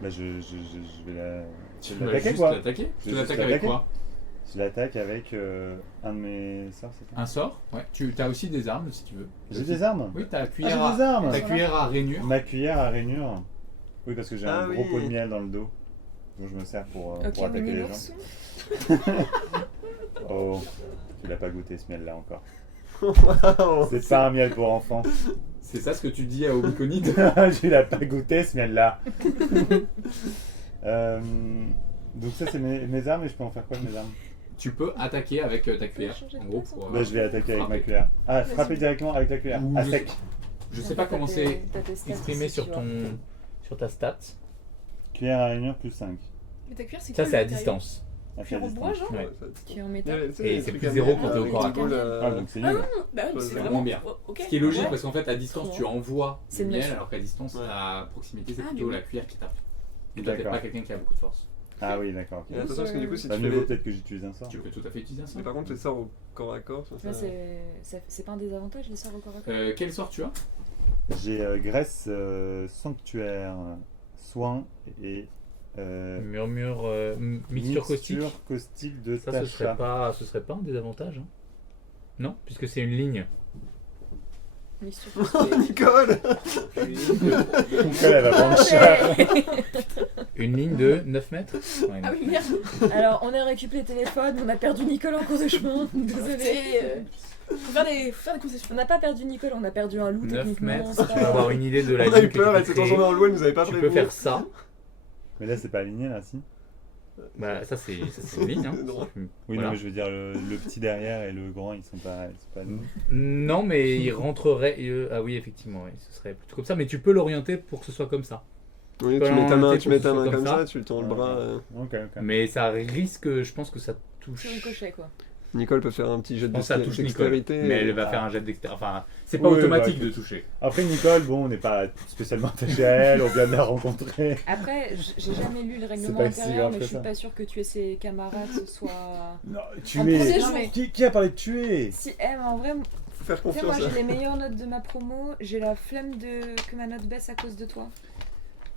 Bah, je vais la. Tu Je vas vais l'attaquer juste quoi l'attaquer. Je Tu vais l'attaques juste avec l'attaquer. quoi? Je l'attaque avec un de mes sorts, c'est ça Un sort. Ouais. Tu as aussi des armes si tu veux. J'ai des armes. Oui, t'as la Ah, cuillère. j'ai des armes. Ta cuillère à rainure. Ma cuillère à rainure. Oui, parce que j'ai Ah un gros oui. pot de miel dans le dos. Donc je me sers pour Ok, attaquer mini les gens. l'ourson. Oh, tu l'as pas goûté ce miel là encore. Wow. C'est pas un miel pour enfants. C'est ça ce que tu dis à Obiconide. Tu l'as pas goûté ce miel là. Donc ça c'est mes armes et je peux en faire quoi de mes armes? Tu peux attaquer avec ta cuillère. changer de En gros, place, pour. hein. Bah je vais attaquer avec ma frapper. cuillère. Ah, Vas-y. frapper directement avec la cuillère. Ouh, À je sec. Je sais pas comment c'est T'as tes stats exprimé ici, sur tu vois. sur ta stat. Cuillère à rainure plus 5. Mais ta cuillère, c'est Ça quoi, c'est à le matériau? distance. À Cuillère en distance. bois, genre Ouais. Qui est en Il y métal. avait, tu sais, Et les c'est trucs plus à zéro miel, quand t'es au avec corps à des corps. boules, Ah donc c'est Ah nul. non, bah oui, Ouais, c'est c'est vraiment bien. Ok. Ce qui est logique Ouais. parce qu'en fait à distance tu envoies C'est du le miel miel. alors qu'à distance Ouais. à proximité c'est Ah, plutôt mais la cuillère qui tape. Et toi t'es D'accord. pas quelqu'un qui a beaucoup de force. Ah oui d'accord. Et ok. attention parce que du coup si Bah tu mieux fais vaut les... peut-être que j'utilise un sort. Tu peux tout à fait utiliser un sort. Mais par contre les sorts au corps à corps, ça... Là, c'est pas un désavantage, les sorts au corps à corps. Quel sort tu as? J'ai graisse, sanctuaire, soin et Murmure mixture caustique. caustique de Ça ce serait Tasha. pas un désavantage. Hein non, puisque c'est une ligne. Mixture Nicole. Nicole, elle va prendre cher. Une ligne de 9 mètres. Ouais, Ah non. oui, merde. Alors, on a récupéré les téléphones, on a perdu Nicole en cours de chemin. Désolé. Faut faire des concessions. On n'a pas perdu Nicole, on a perdu un loup 9 techniquement. mètres, c'est tu pas peux avoir une idée de la On a eu ligne que peur, tu elle peux s'est créer. transformée en loup, elle nous avait pas Tu peux prévenu. faire ça. Mais là c'est pas aligné là si. Bah, ça c'est une ligne. Hein. Droit. Oui, Voilà. non, mais je veux dire, le petit derrière et le grand, ils sont pas Non, mais il rentrerait. Ah oui, effectivement, oui, ce serait plutôt comme ça. Mais tu peux l'orienter pour que ce soit comme ça. Oui, Peux tu mets ta main, l'orienter tu mets ta pour que main ce soit comme comme ça, tu tends le bras. Ok. Mais ça risque, je pense que ça touche. C'est un crochet quoi. Nicole peut faire un petit jet Je de pense que ça touche Nicole. dextérité. Mais elle va faire un jet d'extérieur. Enfin, c'est pas Oui, automatique bah, de toucher. Après, Nicole, bon, on n'est pas spécialement attaché à elle, on vient de la rencontrer. Après, j'ai jamais lu le règlement pas si intérieur, grave mais que je suis ça. pas sûre que tuer ses camarades soit. Non, En tuer. premier jour. mais Qui a parlé de tuer? si, en vrai, Faut faire tu sais, moi confiance. j'ai les meilleures notes de ma promo, j'ai la flemme que ma note baisse à cause de toi.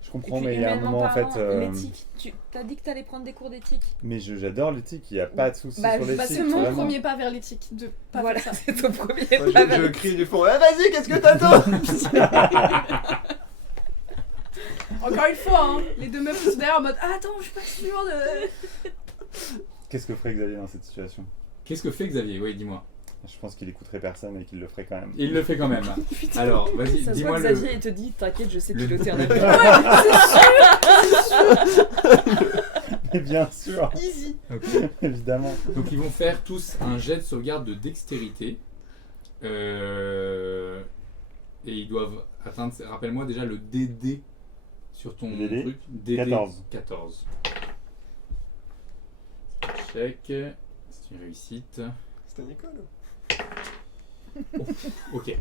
Je Et comprends, puis, mais il y a un humainement moment, en fait. parlant, l'éthique, tu t'as dit que t'allais prendre des cours d'éthique. Mais j'adore l'éthique, il n'y a pas de souci Bah, sur bah, l'éthique. C'est mon vraiment. premier pas vers l'éthique, de pas Voilà, faire ça. c'est ton premier Moi, pas je vers- crie du fond. Ah, vas-y, qu'est-ce que t'attends? Encore une fois, hein, les deux meufs sont derrière en mode ah, attends, je suis pas sûre de. Qu'est-ce que ferait Xavier dans cette situation? Qu'est-ce que fait Xavier? Oui, dis-moi. Je pense qu'il écouterait personne et qu'il le ferait quand même. Il le fait quand même. Alors, vas-y, Ça se dis-moi voit, le. Xavier, il te dit t'inquiète, je sais le- piloter un le- avion. Mais bien sûr, Easy. Ok. évidemment. Donc ils vont faire tous un jet de sauvegarde de dextérité. Et ils doivent atteindre, rappelle-moi déjà le DD sur ton DD? truc. DD 14. 14. Check. C'est une réussite. C'était Nicole. Ok.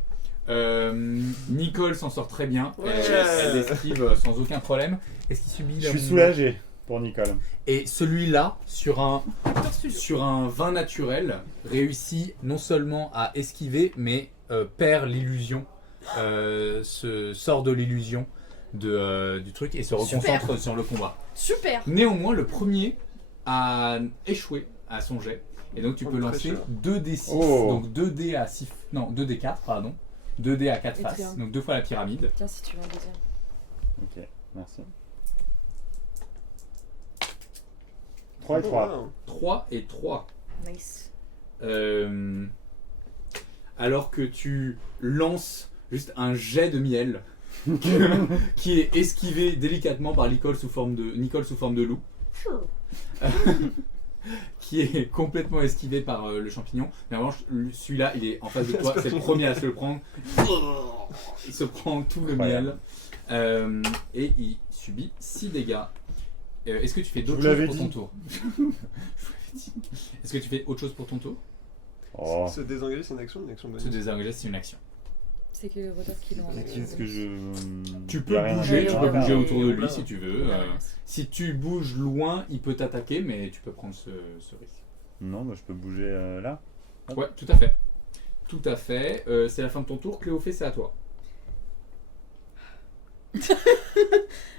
Nicole s'en sort très bien. Ouais. Elle esquive sans aucun problème. Est-ce qu'il subit Je la- suis soulagé pour Nicole. Et celui-là, sur un Acteur studio. Sur un vin naturel, réussit non seulement à esquiver, mais perd l'illusion, se sort de l'illusion du truc et se reconcentre Super. sur le combat. Super. Néanmoins, le premier a échoué à son jet. Et donc tu Oh, peux le lancer tricheur. 2d6, Oh. donc 2d à 6, non 2d4 pardon, 2d à 4 Et faces, triangle. donc 2 fois la pyramide. Tiens, si tu veux un deuxième. Ok, merci. 3 et 3. Wow. 3 et 3. Nice. Alors que tu lances juste un jet de miel qui est esquivé délicatement par Nicole sous forme de loup, qui est complètement esquivé par le champignon. Mais en revanche, celui-là, il est en face de toi, c'est le premier à se le prendre. Il se prend tout le miel et il subit 6 dégâts. Est-ce que tu fais d'autres Je vous choses l'avais pour ton dit. tour? Je vous l'avais dit. Est-ce que tu fais autre chose pour ton tour? Oh. Se désengager, c'est une action Se bonus. désengager, c'est une action. C'est que le retard qu'il a en Qu'est-ce que je. Tu Y peux a rien à bouger, dire. tu peux bouger autour de Voilà. lui si tu veux. Si tu bouges loin, il peut t'attaquer, mais tu peux prendre ce risque. Non, bah, je peux bouger là. Ouais, tout à fait. Tout à fait. C'est la fin de ton tour. Cléophée, c'est à toi.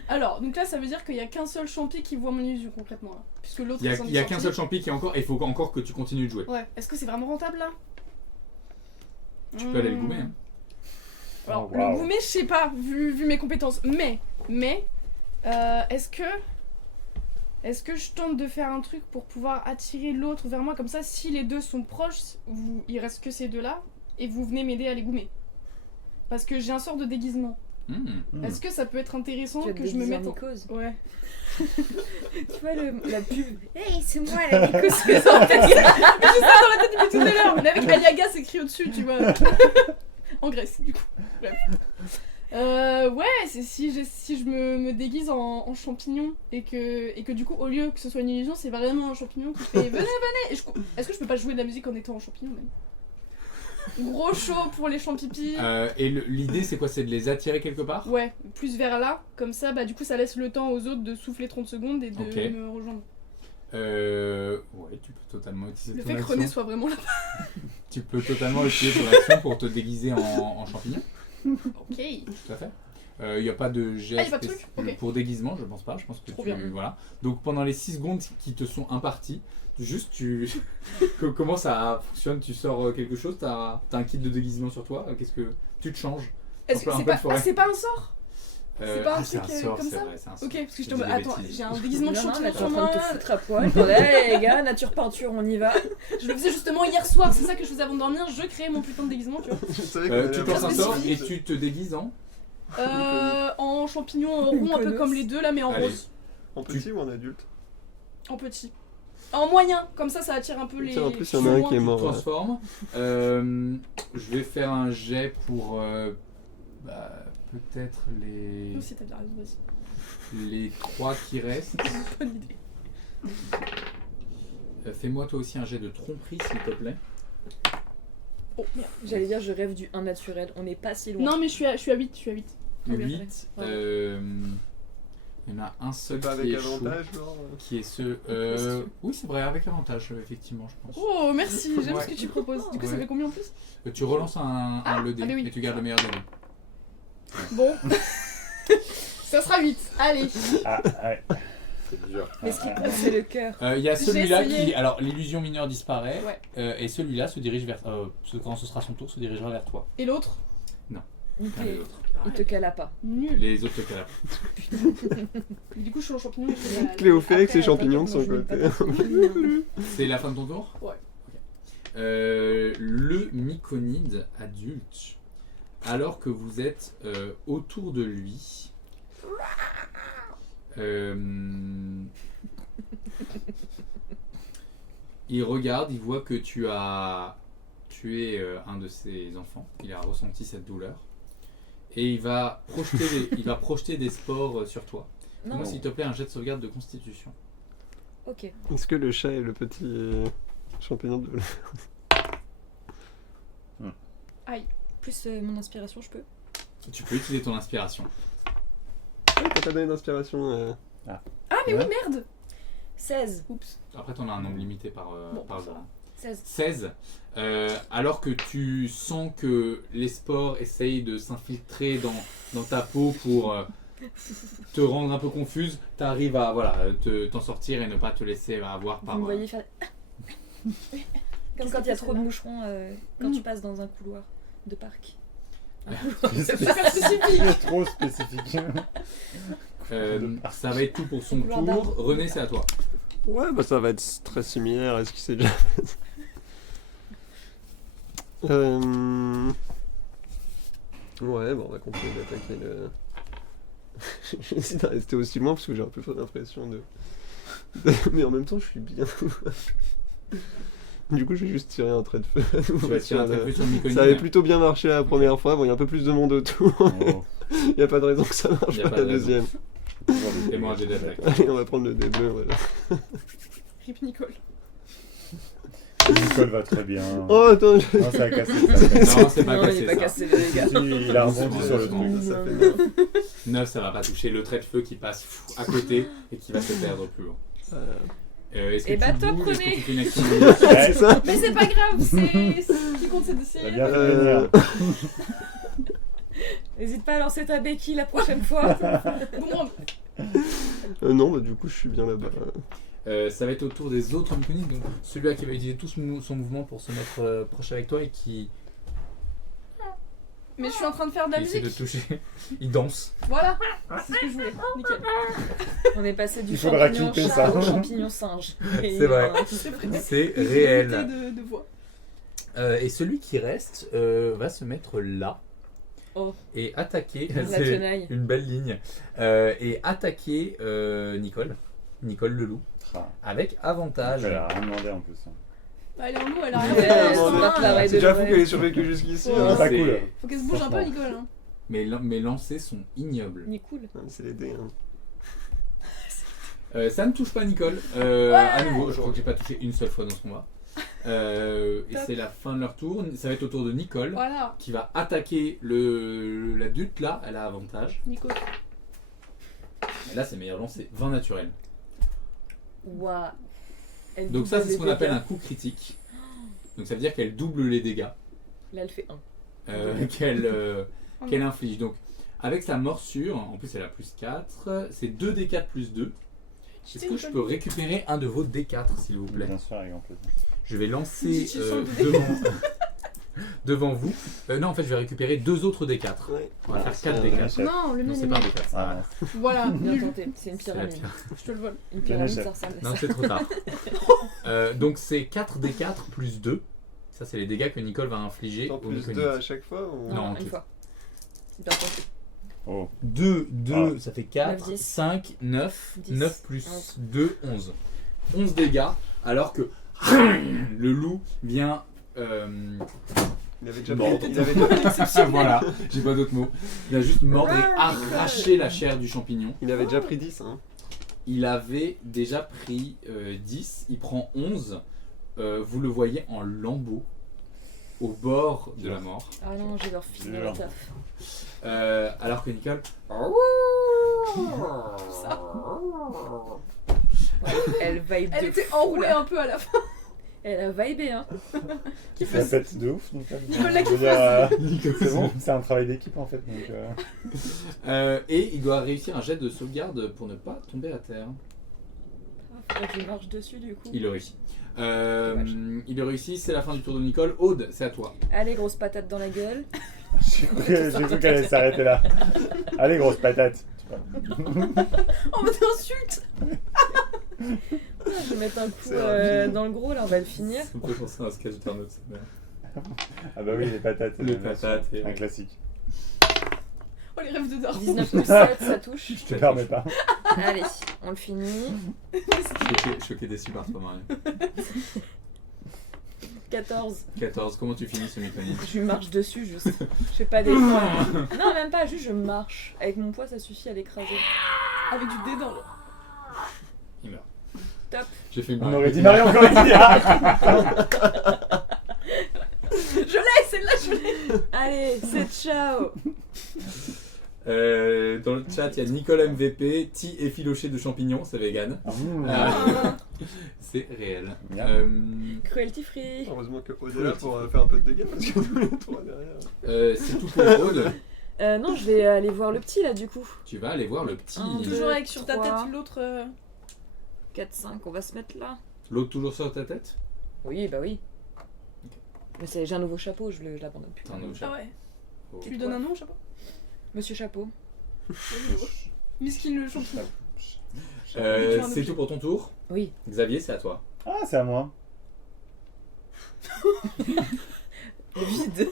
Alors, donc là, ça veut dire qu'il n'y a qu'un seul champi qui voit mon illusion concrètement là. Puisque l'autre Il s'en est n'y a qu'un sorti. seul champi qui est encore, et il faut encore que tu continues de jouer. Ouais, est-ce que c'est vraiment rentable là? Tu peux aller le goumer. Hein. Alors, Oh, wow. le goumer, je sais pas, vu mes compétences. Mais, est-ce que je tente de faire un truc pour pouvoir attirer l'autre vers moi comme ça, si les deux sont proches, il reste que ces deux-là, et vous venez m'aider à les goumer. Parce que j'ai un sort de déguisement. Hmm. Est-ce que ça peut être intéressant Tu vas que te je me déguiser en mette en... mycose. Ouais. Tu vois la pub. Hey, c'est moi la mycose. Mais j'ai ça dans la tête depuis tout à l'heure. Mais avec Aliaga, c'est écrit au-dessus, tu vois. En Grèce, du coup. Bref. Ouais, c'est si je me déguise en champignon et que du coup, au lieu que ce soit une illusion, c'est vraiment un champignon qui fait venez. Et est-ce que je peux pas jouer de la musique en étant en champignon même? Gros show pour les champipis. Et l'idée, c'est quoi? C'est de les attirer quelque part? Ouais, plus vers là, comme ça, bah du coup ça laisse le temps aux autres de souffler 30 secondes et de Ok. me rejoindre. Ouais, tu peux totalement utiliser Le ton fait que action. René soit vraiment là. Tu peux totalement utiliser ton action pour te déguiser en champignon. Ok. Tout à fait. Il n'y a pas de geste Ah, y a pas de truc Ok. pour déguisement, je pense pas. Je pense que Trop tu. bien. Voilà. Donc pendant les 6 secondes qui te sont imparties, juste comment ça fonctionne? Tu sors quelque chose? T'as un kit de déguisement sur toi? Qu'est-ce que. Tu te changes? Est-ce que Un peu c'est de pas... forêt. Ah, c'est pas un sort? C'est pas un c'est truc, sort, comme c'est ça vrai, c'est un sort. Ok, parce que je Je te dis des attends, bêtises. j'ai un déguisement de Non, non, champignon mais t'es sur en train moi. de te foutre à poil. Hey, les gars, nature peinture, on y va. Je le faisais justement hier soir, c'est ça que je faisais avant de dormir, je créais mon putain de déguisement, tu vois. Je savais qu'on allait Tu avoir lances un Très sort et spécifique. tu te déguises en. En champignon rond, un peu Connasse. comme les deux là, mais en Allez. rose. En petit ou en adulte? En petit. En moyen, comme ça attire un peu les. Tiens, en plus, il y en a un qui est Tu te mort. transformes. Je vais faire un jet pour peut-être les Nous aussi, t'as bien raison, vas-y. les 3 qui restent. Bonne idée. Fais-moi toi aussi un jet de tromperie s'il te plaît. Oh merde. J'allais dire, je rêve du 1 naturel. On n'est pas si loin. Non, mais je suis à 8. 8. Pardon. Il y en a un seul Pas qui avec est chaud. avantage, genre. Qui est ce. Oui, c'est vrai, avec avantage, effectivement, je pense. Oh, merci, j'aime Ouais. ce que tu proposes. Du coup, ça Ouais. fait combien en plus? Tu relances le dé mais oui. et tu gardes le meilleur des dés. Bon. Ça sera 8. Allez. Ah, ouais. C'est dur. Mais ce qui compte, c'est le cœur. Il y a celui-là essayé. qui. Alors, l'illusion mineure disparaît. Ouais. Et celui-là se dirige vers. Quand ce sera son tour, se dirigera vers toi. Et l'autre? Il Enfin, les autres. te cala pas. Nul. Les autres te calent. Du coup, je suis en champignon et je fais la- Cléo fait avec Après, ses champignons de son moi, je côté. n'aime pas trop. C'est la fin de ton tour? Ouais. Ok. Le myconide adulte, alors que vous êtes autour de lui, il regarde, il voit que tu as tué un de ses enfants, il a ressenti cette douleur, et il va projeter des spores sur toi. Non, Fais-moi, s'il te plaît, un jet de sauvegarde de constitution. ok. Est-ce que le chat est le petit champignon de. Plus mon inspiration, je peux. Tu peux utiliser ton inspiration. Ouais, t'as pas donné d'inspiration. Ah, mais oui, merde. 16. Oups. Après, tu en as un nombre limité par Bon, par ça jour. va. 16. 16. Alors que tu sens que les spores essayent de s'infiltrer dans ta peau pour te rendre un peu confuse, tu arrives à t'en sortir et ne pas te laisser avoir par. Vous me voyez faire. Comme quand il y a trop de moucherons quand tu passes dans un couloir de parc. C'est super spécifique. Trop spécifique. Ça va être tout pour son Couloir tour. d'arbre. René, c'est à toi. Ouais, bah ça va être très similaire à ce qui s'est déjà fait. Ouais, bon, on va continuer d'attaquer le. J'hésite à rester aussi loin parce que j'ai un peu l'impression de. Mais en même temps, je suis bien. Du coup, je vais juste tirer un trait de feu. Tu vas tirer un peu sur le myconide. Ça avait plutôt bien marché la première fois. Bon, il y a un peu plus de monde autour. Oh. Il n'y a pas de raison que ça marche Y a pas pas la de raison. deuxième. Fais-moi un jet d'attaque. Allez, on va prendre le D2. Voilà. Rip Nicole. Nicole va très bien. Oh, attends, Non, ça a cassé. Non, c'est pas Non, cassé. il est pas ça. cassé, les gars. Il a rebondi sur le truc. ça fait 9. 9, ça va pas toucher. Le trait de feu qui passe à côté et qui va se perdre plus loin. Est-ce que Eh bah, tu top, bouges? Est-ce que René. tu fais une action de- Ouais, C'est ça. Mais c'est pas grave, c'est ce qui compte, c'est il a d'essayer. bien fait venir. N'hésite pas à lancer ta béquille la prochaine fois. Bon, Non, bah du coup, je suis bien là-bas. Ça va être au tour des autres myconides. Donc, celui-là qui va utiliser tout son mouvement pour se mettre proche avec toi et qui mais je suis en train de faire de la essaie de musique. te toucher. Il danse. Voilà, c'est ce que je voulais. Nickel. On est passé du Il faudra champignon clipper chat ça. au champignon singe. Et C'est vrai. C'est vrai. C'est Unité réel. de voix. Et celui qui reste va se mettre là. Oh. Et attaquer. La C'est tenaille. une belle ligne. Et attaquer Nicole. Nicole le loup. Ah, avec avantage. elle a rien demandé en plus. Bah, elle est en loup, elle a rien Ouais, fait. c'est pas travail C'est de déjà fou Noël. qu'elle ait survécu jusqu'ici. Ouais. hein. Pas C'est- cool. Faut qu'elle se bouge un peu, Franchement. Nicole. Hein. Mes lancers sont ignobles. Ni cool. C'est les dés. Hein. Ça ne touche pas Nicole. À nouveau, je crois que j'ai pas touché une seule fois dans ce combat. Et Top. c'est la fin de leur tour. Ça va être au tour de Nicole Voilà, qui va attaquer l'adulte là. Elle a avantage. Nicole. Et là, c'est meilleur lancé. 20 naturel. Ouah. Elle Donc, ça, double c'est ce qu'on les appelle dégâts. un coup critique. Donc, ça veut dire qu'elle double les dégâts Là, elle fait 1. qu'elle inflige. Donc, avec sa morsure, en plus, elle a plus 4. C'est 2 D4 plus 2. Est-ce que je peux récupérer un de vos D4, s'il vous plaît? Bien sûr, avec grand plaisir. Je vais lancer Tu sens le devant vous. Non, en fait, je vais récupérer 2 autres D4. Ouais. On va faire 4 Bien D4. chef. Non, le Non, mien, c'est le pas un mien. D4. Ah, Voilà, Bien nul. tenté. C'est une C'est la pyramide. pire. Je te le vole. Une pyramide, chef. ça ressemble à Non, ça. c'est trop tard. Donc, c'est 4 D4 plus 2. Ça, c'est les dégâts que Nicole va infliger En au plus Myconide. 2 à chaque fois ou... Non, en une tout. fois. C'est bien tenté. oh. 2, Ah. ça fait 4, 9, 10. 5, 9, 10, 9 plus 11. 2, 11. 11 dégâts, alors que le loup vient... Il avait déjà Bon. pris. Il avait déjà, voilà, j'ai pas d'autres mots. Il a juste mordre et arraché la chair du champignon. il avait déjà pris 10. Hein. Il avait déjà pris 10, il prend 11. Vous le voyez en lambeaux, au bord de la mort. Ah non, j'ai leur fils de la taf. Alors que Nicole... Elle vibe Elle de était fou, enroulée là. un peu à la fin. Elle a vibé, hein. Ça pète de ouf. Donc, Nicole l'a je veux dire, c'est bon, c'est un travail d'équipe en fait. Donc, Et il doit réussir un jet de sauvegarde pour ne pas tomber à terre. Faudrait que je marche dessus, du coup. Il le réussit. Il le réussit, c'est la fin du tour de Nicole. Aude, c'est à toi. Allez, grosse patate dans la gueule. j'ai cru qu'elle allait s'arrêter là. Allez, grosse patate. Oh, mais t'insultes. Je vais mettre un coup C'est rapide. dans le gros, là, on va le finir. Ça me fait penser à un sketch d'Arnaud de Samer. Ah bah oui, les patates. Les bien sûr. patates et- Un classique. Oh, les rêves de Darwin. 19 plus 7, ça touche. Je te permets pas. Allez, on le finit. Choqué déçu par toi, Marion. 14. 14, comment tu finis ce mécanique? Je lui marche dessus, juste. Je fais pas d'effort. Non, même pas, juste je marche. Avec mon poids, ça suffit à l'écraser. Avec du dédain. Il meurt. Top. J'ai fait une On aurait dit Marie, on aurait dit. Je l'ai, celle-là, je l'ai. Allez, c'est ciao. Dans le chat, il y a Nicole MVP, Ti effiloché de champignons, c'est vegan. C'est réel. Cruelty free. Heureusement que Aude est là pour faire un peu de dégâts parce que tous les trois derrière. C'est tout pour Aude. Non, je vais aller voir le petit là du coup. Tu vas aller voir le petit. Un, deux. Toujours avec sur ta 3. tête l'autre. 4, 5, on va se mettre là. L'autre toujours sur ta tête? Oui, bah oui. Mais j'ai un nouveau chapeau, je l'abandonne plus. T'as un autre Ah chat. ouais. Oh. Tu lui donnes un nom, je sais pas. Monsieur Chapeau. Miskin le champion. C'est tout pour ton tour. Oui. Xavier, c'est à toi. Ah, c'est à moi. Le vide.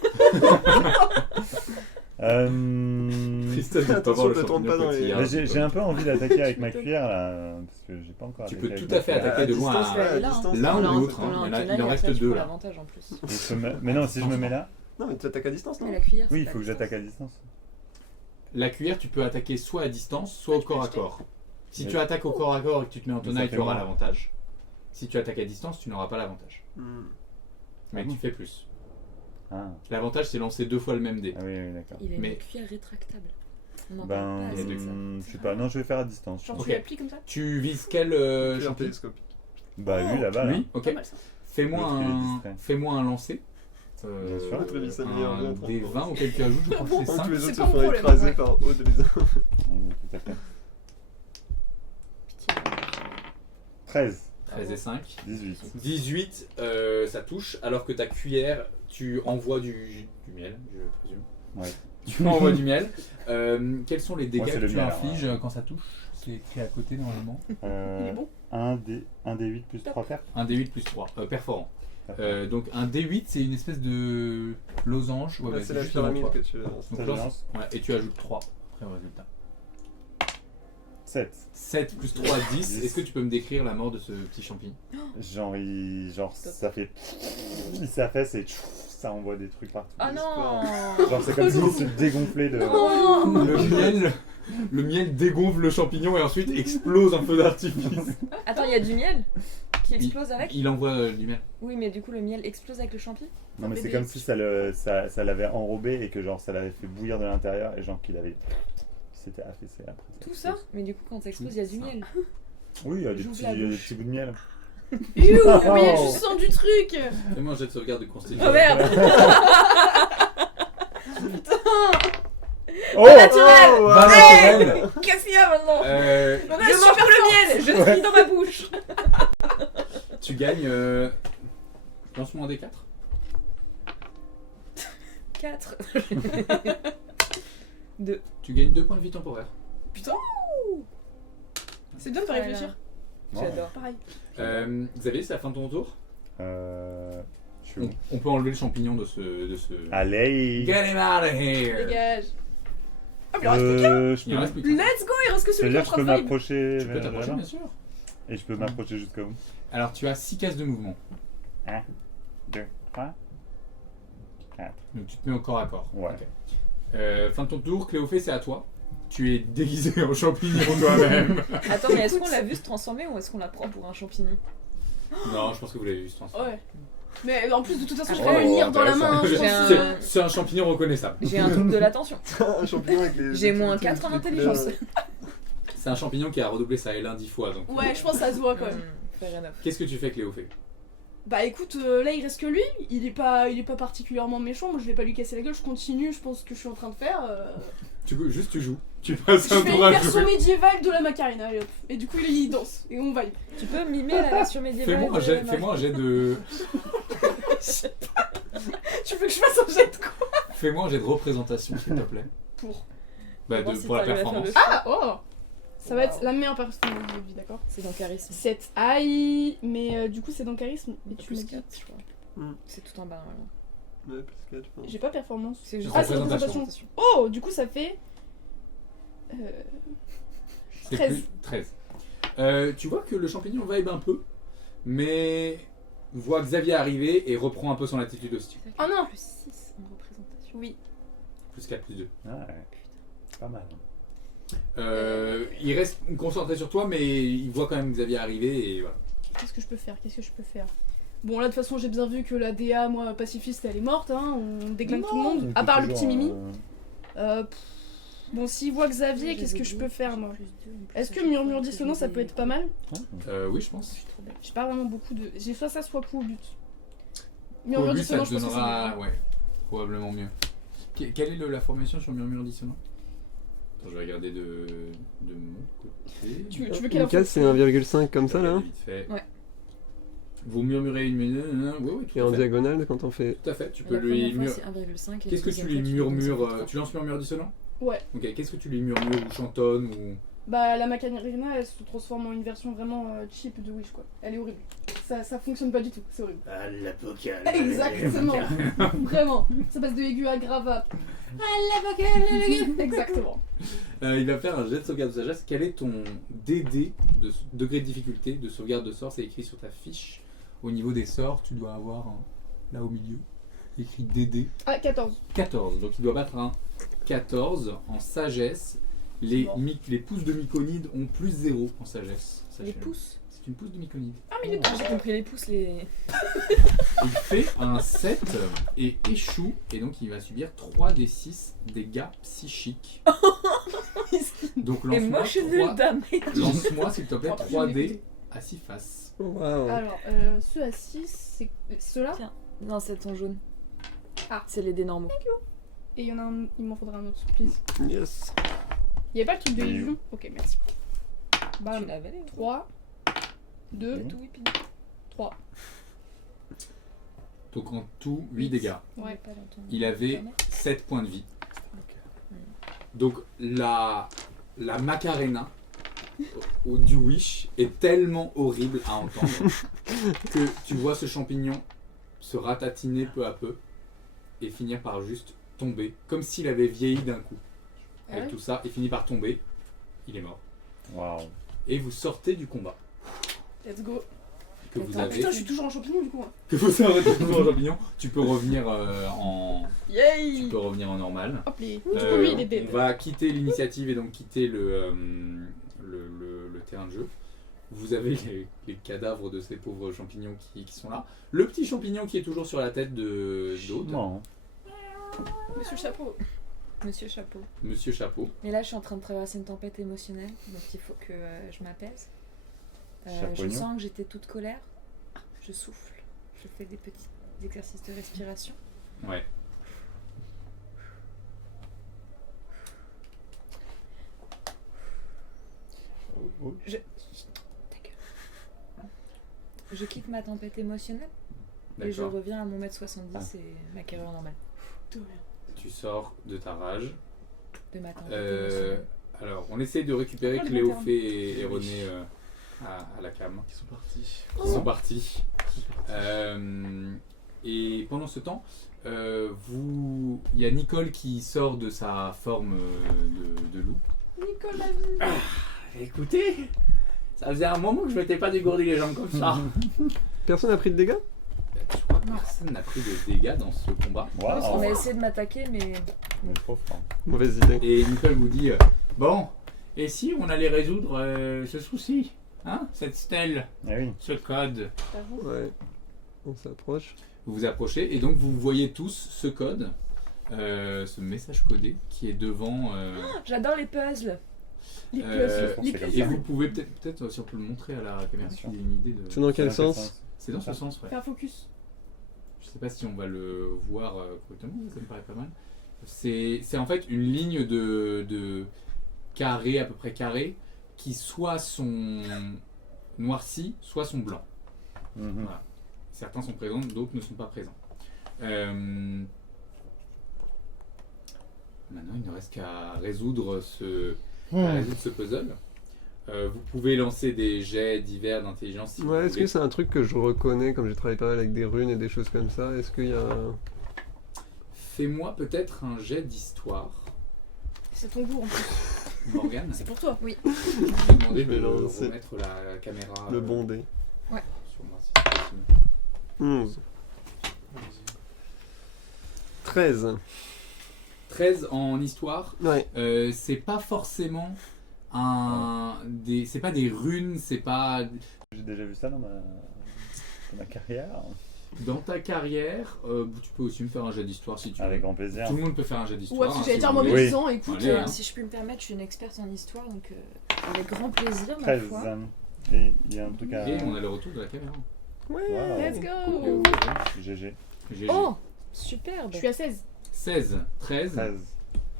Christophe, ne Attention, pas voir le te trompe champignon pas dans les- cotillard. Bah, j'ai un peu envie d'attaquer avec ma cuillère là, parce que j'ai pas encore Tu attaqué peux avec tout ma à fait cuillère. attaquer de loin. distance, je vais aller là. distance, L'un ou On a un- l'autre, on a hein. un Il y en a- tenaille il en à reste faire, tu deux, prends là. l'avantage en plus. Mais non, si je me mets là, Non, mais tu attaques à distance, non? Et la cuillère. oui, c'est il pas faut que distance. j'attaque à distance. La cuillère, tu peux attaquer soit à distance, soit au tu peux corps à acheter. corps. Si Mais- tu attaques au corps à corps et que tu te mets en Mais ça tenaille, fait tu auras moins. l'avantage. Si tu attaques à distance, tu n'auras pas l'avantage. Mais Ah bon tu fais plus. Ah, L'avantage, c'est lancer 2 fois le même dé. ah oui, oui, d'accord. Il a Mais- une cuillère rétractable. On en Ben, parle pas assez de ça. je sais pas, non, je vais faire à distance. Genre Ok. tu l'appliques comme ça. Tu vises quel Cuillère champion? télescopique. Bah, lui là-bas, là. Lui. Ok. Pas mal ça. Fais-moi L'autre, il est un... distrait. Fais-moi un lancer. Bien sûr. L'autre, il s'améliore bien, Un des tranquille. 20 auquel tu ajoutes, je crois que c'est Tous 5. les C'est autres se pas mon font problème, écraser ouais. par Aude les uns. Oui, tout à fait. 13, 13 et 5. 18. 18, ça touche, alors que ta cuillère, tu envoies du miel, je présume. Ouais. Tu envoies du miel. Quels sont les dégâts Moi, c'est que le tu miel, infliges alors, quand ça touche? C'est écrit à côté normalement. Il est bon. 1 des 8 plus 3 pertes. Un D8 plus 3, perforant. Donc un D8, c'est une espèce de losange. Ouais, Ouais, bah, c'est la juste devant pyramide toi. que tu Donc Ça, là, je lance. ouais, et tu ajoutes 3 après au résultat. 7. 7 plus 3, 10. 10. Est-ce que tu peux me décrire la mort de ce petit champignon? Genre ça fait. Ça fait, c'est. Ça envoie des trucs partout. Ah non. Genre, c'est comme s'il se dégonflait de. Non. Le miel dégonfle le champignon et ensuite explose un feu d'artifice. Attends, il y a du miel qui explose avec. Il envoie du miel. Oui, mais du coup le miel explose avec le champi. Non, mais fait c'est des- comme si ça l'avait enrobé et que genre ça l'avait fait bouillir de l'intérieur et genre qu'il avait. C'était affaissé après. Tout ça. Mais du coup quand ça explose, il y a du Ça. miel. Oui, il y a des J'ouvre petits, la il y a des bouche. petits bouts de miel. Mais je sens du truc. Fais-moi un jet de sauvegarde de constitution. Oh merde. Oh Naturel. Oh, Va wow. naturel. Qu'est-ce qu'il y a maintenant? Je mange mange le miel, je trie dans ma bouche. Tu gagnes. Lance-moi un des 4. 4. 2. Tu gagnes 2 points de vie temporaire. Putain. C'est bien de Voilà. réfléchir. J'adore. Pareil. Xavier, c'est la fin de ton tour. Je suis où On peut enlever le champignon de ce. Allez. Get him out of here! Dégage. Ah, mais il en reste plus qu'un. Je Il en peux, reste plus qu'un. Let's go, il reste que celui qui est c'est-à-dire en je train peux de vibe. m'approcher Tu peux vers t'approcher, là-bas. bien sûr. Et je peux m'approcher jusqu'à où? Alors tu as 6 cases de mouvement. 1, 2, 3, 4. Donc tu te mets au corps à corps. Ouais. Ok. Fin de ton tour, Cléophée, c'est à toi. Tu es déguisé en champignon toi-même. Attends, mais est-ce qu'on l'a vu se transformer ou est-ce qu'on la prend pour un champignon? Non, je pense que vous l'avez vu se transformer. Ouais. Mais en plus, de toute façon, je Oh, peux le lire dans la main. Hein, je J'ai pense, un- C'est un champignon reconnaissable. J'ai un truc de l'attention. Un champignon avec les. J'ai les- moins les- 4 en les intelligence. couleurs. C'est un champignon qui a redoublé sa L1 10 fois. Donc, Ouais, je pense que ça se voit quand même. Fair enough. Qu'est-ce que tu fais, Cléophée? Bah écoute, là il reste que lui, il est pas particulièrement méchant, moi je vais pas lui casser la gueule, je continue, je pense que je suis en train de faire. Tu joues. Tu passes Je un fais tour une à version jouer. médiévale de la Macarena, allez hop. Et du coup il danse, et on vibe. Tu peux mimer la version médiévale Fais-moi un jet de. Tu veux que je fasse un jet de quoi? Fais-moi un jet de représentation, s'il te plaît. Pour. Bah, Voir si pour la t'arrives à faire performance. le Ah oh ça va être Wow. la meilleure performance de votre vie, d'accord? C'est dans charisme. 7 aïe, mais du coup c'est dans charisme. Et tu Plus m'as dit 4, je crois. Hmm. C'est tout en bas. Vraiment. Ouais, plus 4, je pense. J'ai pas performance. C'est juste Ah, c'est Représentation. représentation. Oh, du coup ça fait. C'est 13. plus 13. Tu vois que le champignon vibe un peu, mais voit Xavier arriver et reprend un peu son attitude hostile. Oh non. Plus 6 en représentation. Oui. Plus 4, plus 2. Ah ouais. Pas mal. Il reste concentré sur toi, mais il voit quand même Xavier arriver et voilà. Qu'est-ce que je peux faire? Bon, là, de toute façon, j'ai bien vu que la DA, moi, pacifiste, elle est morte, hein. On déglingue tout le monde, à part le petit Mimi. Bon, s'il voit Xavier, qu'est-ce que je peux faire, moi? Est-ce que murmure dissonant, ça peut être pas mal? Oui, je pense. J'ai pas vraiment beaucoup de. J'ai soit ça, soit coup au but. Au Murmure but, ça dissonant, te je pense que c'est donnera, mieux. ouais, probablement mieux. Quelle est la formation sur murmure dissonant? Attends, je vais regarder de mon côté. Tu veux qu'elle Nickel, c'est 1,5 comme ça là. Vite fait. Ouais. Vous murmurez une minute. Oui, Et tout en à fait. diagonale quand on fait. Tout à fait. Tu La peux lui première fois, murmurer. c'est 1,5. et Qu'est-ce que la tu deuxième lui fois, donnes murmures 0,3. Tu lances murmure dissonant? Ouais. Ok, qu'est-ce que tu lui murmures ou chantonnes ou... Bah, la Macarena, elle se transforme en une version vraiment cheap de Wish, quoi. Elle est horrible. Ça fonctionne pas du tout, c'est horrible. Ah, l'apocalypse. Exactement. Vraiment. Ça passe de aigu à grave à. Exactement. Il va faire un jet de sauvegarde de sagesse. Quel est ton DD, de degré de difficulté de sauvegarde de sort? C'est écrit sur ta fiche. Au niveau des sorts, tu dois avoir là au milieu écrit DD. Ah, 14. 14. Donc il doit battre un 14 en sagesse. Les, Bon. les pouces de Myconide ont plus 0 en sagesse. Les Sachez-le. pouces. C'est une pouce de Myconide. Ah, mais il est J'ai compris les pouces, les. Il fait un 7 et échoue. Et donc il va subir 3d6 dégâts psychiques. Donc lance-moi Emotional 3 damage. Lance-moi s'il te plaît Oh, je vais 3D l'écouter. à 6 faces. Waouh. Alors, ceux à 6, c'est ceux-là. Tiens. Non, c'est ton jaune. Ah. C'est les dés normaux. Et il y en a un, il m'en faudra un autre, please. Yes. Il y avait pas le truc de Oui. illusion? Ok, merci. Tu Bam. l'as avalé ou 3, 2, Oui. tout whipping. 3. Donc en tout 8 dégâts. Ouais. Pas dans ton- Il avait 7 points de vie. Donc la Macarena du Wish est tellement horrible à entendre que tu vois ce champignon se ratatiner peu à peu et finir par juste tomber, comme s'il avait vieilli d'un coup. Ah Avec ouais tout ça, il finit par tomber, il est mort. Waouh. Et vous sortez du combat Let's go. que vous Attends, Ah avez. putain, je suis toujours en champignon du coup. Hein. Que vous avez toujours en champignon. Tu peux revenir tu Yay! peux revenir en normal. Hop les. Du coup, lui, il est dead. On va quitter l'initiative et donc quitter le terrain de jeu. Vous avez les cadavres de ces pauvres champignons qui sont là. Le petit champignon qui est toujours sur la tête d'Aude. Non. Monsieur Chapeau. Monsieur Chapeau. Monsieur Chapeau. Mais là, je suis en train de traverser une tempête émotionnelle, donc il faut que je m'apaise. Je Chapognon. sens que j'étais toute colère. Je souffle. Je fais des petits exercices de respiration. Ouais. Ta gueule. Je quitte ma tempête émotionnelle et je D'accord. reviens à mon mètre 70 et ma carrure normale. Tout va bien. Tu sors de ta rage. De ma tempête Euh, émotionnelle. alors, on essaie de récupérer Pourquoi le Cléophée et René à la cam. Ils sont partis. Ils sont partis. Et pendant ce temps, il y a Nicole qui sort de sa forme de loup. Nicolas. Écoutez, Ça faisait un moment que je m'étais pas dégourdi les jambes comme ça. Personne n'a pris de dégâts? Je crois que personne n'a pris de dégâts dans ce combat. On Waouh. a essayé de m'attaquer, mais Mais trop fort. Mauvaise idée. Et Nicole vous dit bon, et si on allait résoudre ce souci, hein, cette stèle, Ah oui. ce code. J'avoue. Ouais. On s'approche. Vous vous approchez et donc vous voyez tous ce code, ce message codé qui est devant. j'adore les puzzles. Les Euh, puzzles. Les c'est comme puzzles. Et vous pouvez peut-être si on peut le montrer à la caméra, Bien s'il sûr. y a une idée de. C'est dans quel sens? C'est dans ce sens, ouais. Fais un focus. Je sais pas si on va le voir correctement, mais ça me paraît pas mal. C'est en fait une ligne de carré, à peu près carré, qui soit sont noircis, soit sont blancs. Mhm. Voilà. Certains sont présents, d'autres ne sont pas présents. Maintenant, il ne reste qu'à résoudre ce puzzle. Vous pouvez lancer des jets divers d'intelligence si vous Ouais, est-ce voulez. que c'est un truc que je reconnais comme j'ai travaillé pas mal avec des runes et des choses comme ça? Est-ce qu'il y a un... Fais-moi peut-être un jet d'histoire, C'est ton goût en plus. Morgane. C'est pour toi. Oui. Je vais demander Je vais de lancer remettre la caméra le bon dé? sur moi si c'est possible. 11. 13. 13 en histoire, Ouais. c'est pas forcément c'est pas des runes, c'est pas J'ai déjà vu ça dans ma carrière. dans ta carrière. Tu peux aussi me faire un jet d'histoire si tu veux. Avec grand plaisir. Tout le monde peut faire un jet Ouais, d'histoire. parce que hein, j'allais si dire vous en voulez. Oui. disant, écoute. Allez, hein. Si je puis me permettre, je suis une experte en histoire, donc avec grand plaisir, ma 13. foi. Et il y a un truc à. Et on a le retour de la caméra. Ouais. Wow. Let's Cool. go. GG. GG. Oh, superbe. Je suis à 16. 16, 13. 13.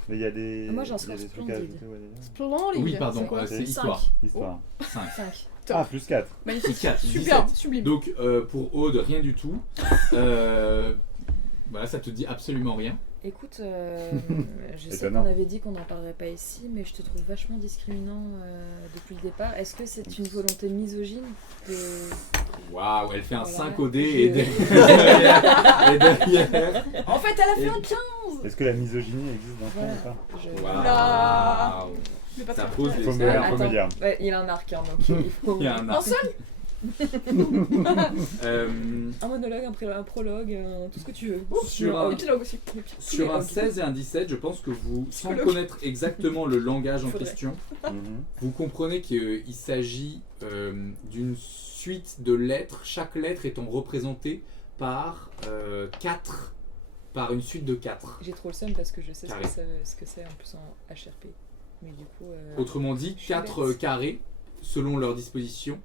Mais il y a des. Moi, j'ai un il y a des score trucs à splendide. ajouter, ouais, déjà. Splendide. Oui, pardon, C'est quoi c'est Cinq. histoire. Histoire. 5. 5. Ah, plus 4. Magnifique. 4, Super, 17. sublime. Donc pour Aude, rien du tout. Voilà, ça te dit absolument rien. Écoute, je sais Étonnant. qu'on avait dit qu'on n'en parlerait pas ici, mais je te trouve vachement discriminant depuis le départ. Est-ce que c'est une volonté misogyne de... Waouh, elle fait un Voilà. 5 au dé Je- et derrière. Et derrière. En fait, elle a fait Et- un 15. Est-ce que la misogynie existe dans ce Voilà. film ou pas? Je- Waouh. Mais pas Ça trop. pose des Faut me stars. dire, faut me Attends. dire. Ouais, il a un arc, hein, donc il faut... Il y a un Un arc. seul Un monologue, un prologue, tout ce que tu veux. Sur un- Épilogue aussi. Sur un 16 et un 17, je pense que vous, sans connaître exactement le langage en Faudrait. question, Mhm. vous comprenez qu'il s'agit d'une suite de lettres, chaque lettre étant représentée par 4, par une suite de 4. J'ai trop le seum parce que je sais Carré. ce que c'est en plus en HRP. Mais du coup... Autrement dit, je suis 4 bête. carrés, selon leur disposition,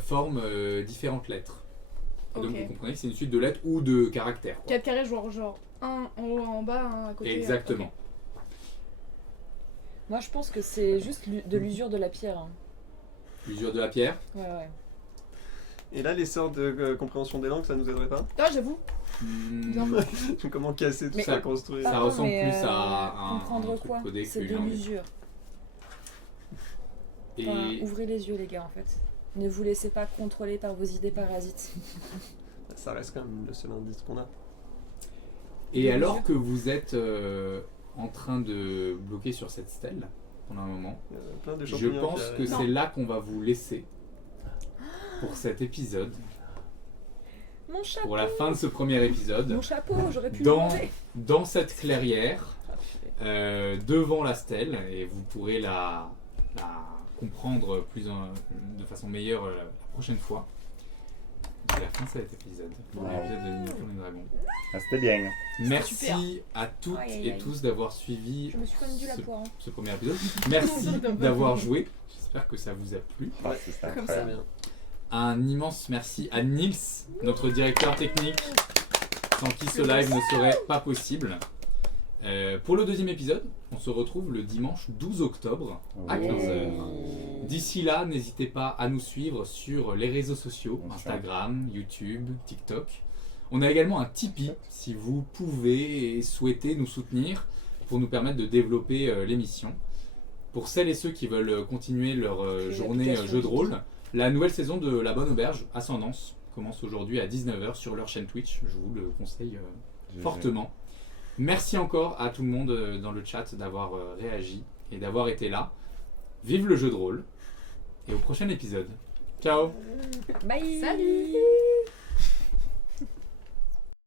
forment différentes lettres. Et donc Ok. vous comprenez que c'est une suite de lettres ou de caractères. quoi. 4 carrés, genre un en haut, un en bas, un à côté. Exactement. Moi, je pense que c'est juste de l'usure de la pierre. hein. L'usure de la pierre. Ouais, ouais. Et là, les sorts de compréhension des langues, ça nous aiderait pas? Ah, j'avoue. Hmm, Comment casser tout Mais- ça, construire? Ça Pardon, ressemble mais, plus à un comprendre truc quoi codé C'est qu'une de langue. l'usure. Et Enfin, ouvrez les yeux, les gars, en fait. Ne vous laissez pas contrôler par vos idées parasites. Ça reste quand même le seul indice qu'on a. Et alors que vous êtes en train de bloquer sur cette stèle pendant un moment, Il y a plein de je champignons pense qui que arrivent. c'est là qu'on va vous laisser pour cet épisode, Mon chapeau pour la fin de ce premier épisode, Mon chapeau, j'aurais pu Dans- le demander. dans cette clairière, devant la stèle, et vous pourrez la comprendre de façon meilleure la prochaine fois. C'est la fin de cet épisode, premier Wow. épisode de Unicorn et Dragon. Ah, c'était bien. Merci Super. à toutes Aïe, aïe, et aïe. tous d'avoir suivi Je me suis quand même dû la poire. hein. ce premier épisode. Merci d'avoir joué. J'espère que ça vous a plu. Ah, c'est ça. Comme Très ça. bien. Un immense merci à Nils, notre directeur technique, sans qui ce live ne serait pas possible. Pour le deuxième épisode, on se retrouve le dimanche 12 octobre à Ouais. 15h. D'ici là, n'hésitez pas à nous suivre sur les réseaux sociaux, Bien sûr. Instagram, YouTube, TikTok. On a également un Tipeee si vous pouvez et souhaitez nous soutenir pour nous permettre de développer l'émission. Pour celles et ceux qui veulent continuer leur Créer journée l'application jeu de rôle, Tipeee. la nouvelle saison de La Bonne Auberge, Ascendance, commence aujourd'hui à 19h sur leur chaîne Twitch. Je vous le conseille GG. fortement. Merci encore à tout le monde dans le chat d'avoir réagi et d'avoir été là. Vive le jeu de rôle et au prochain épisode. Ciao. Bye. Salut.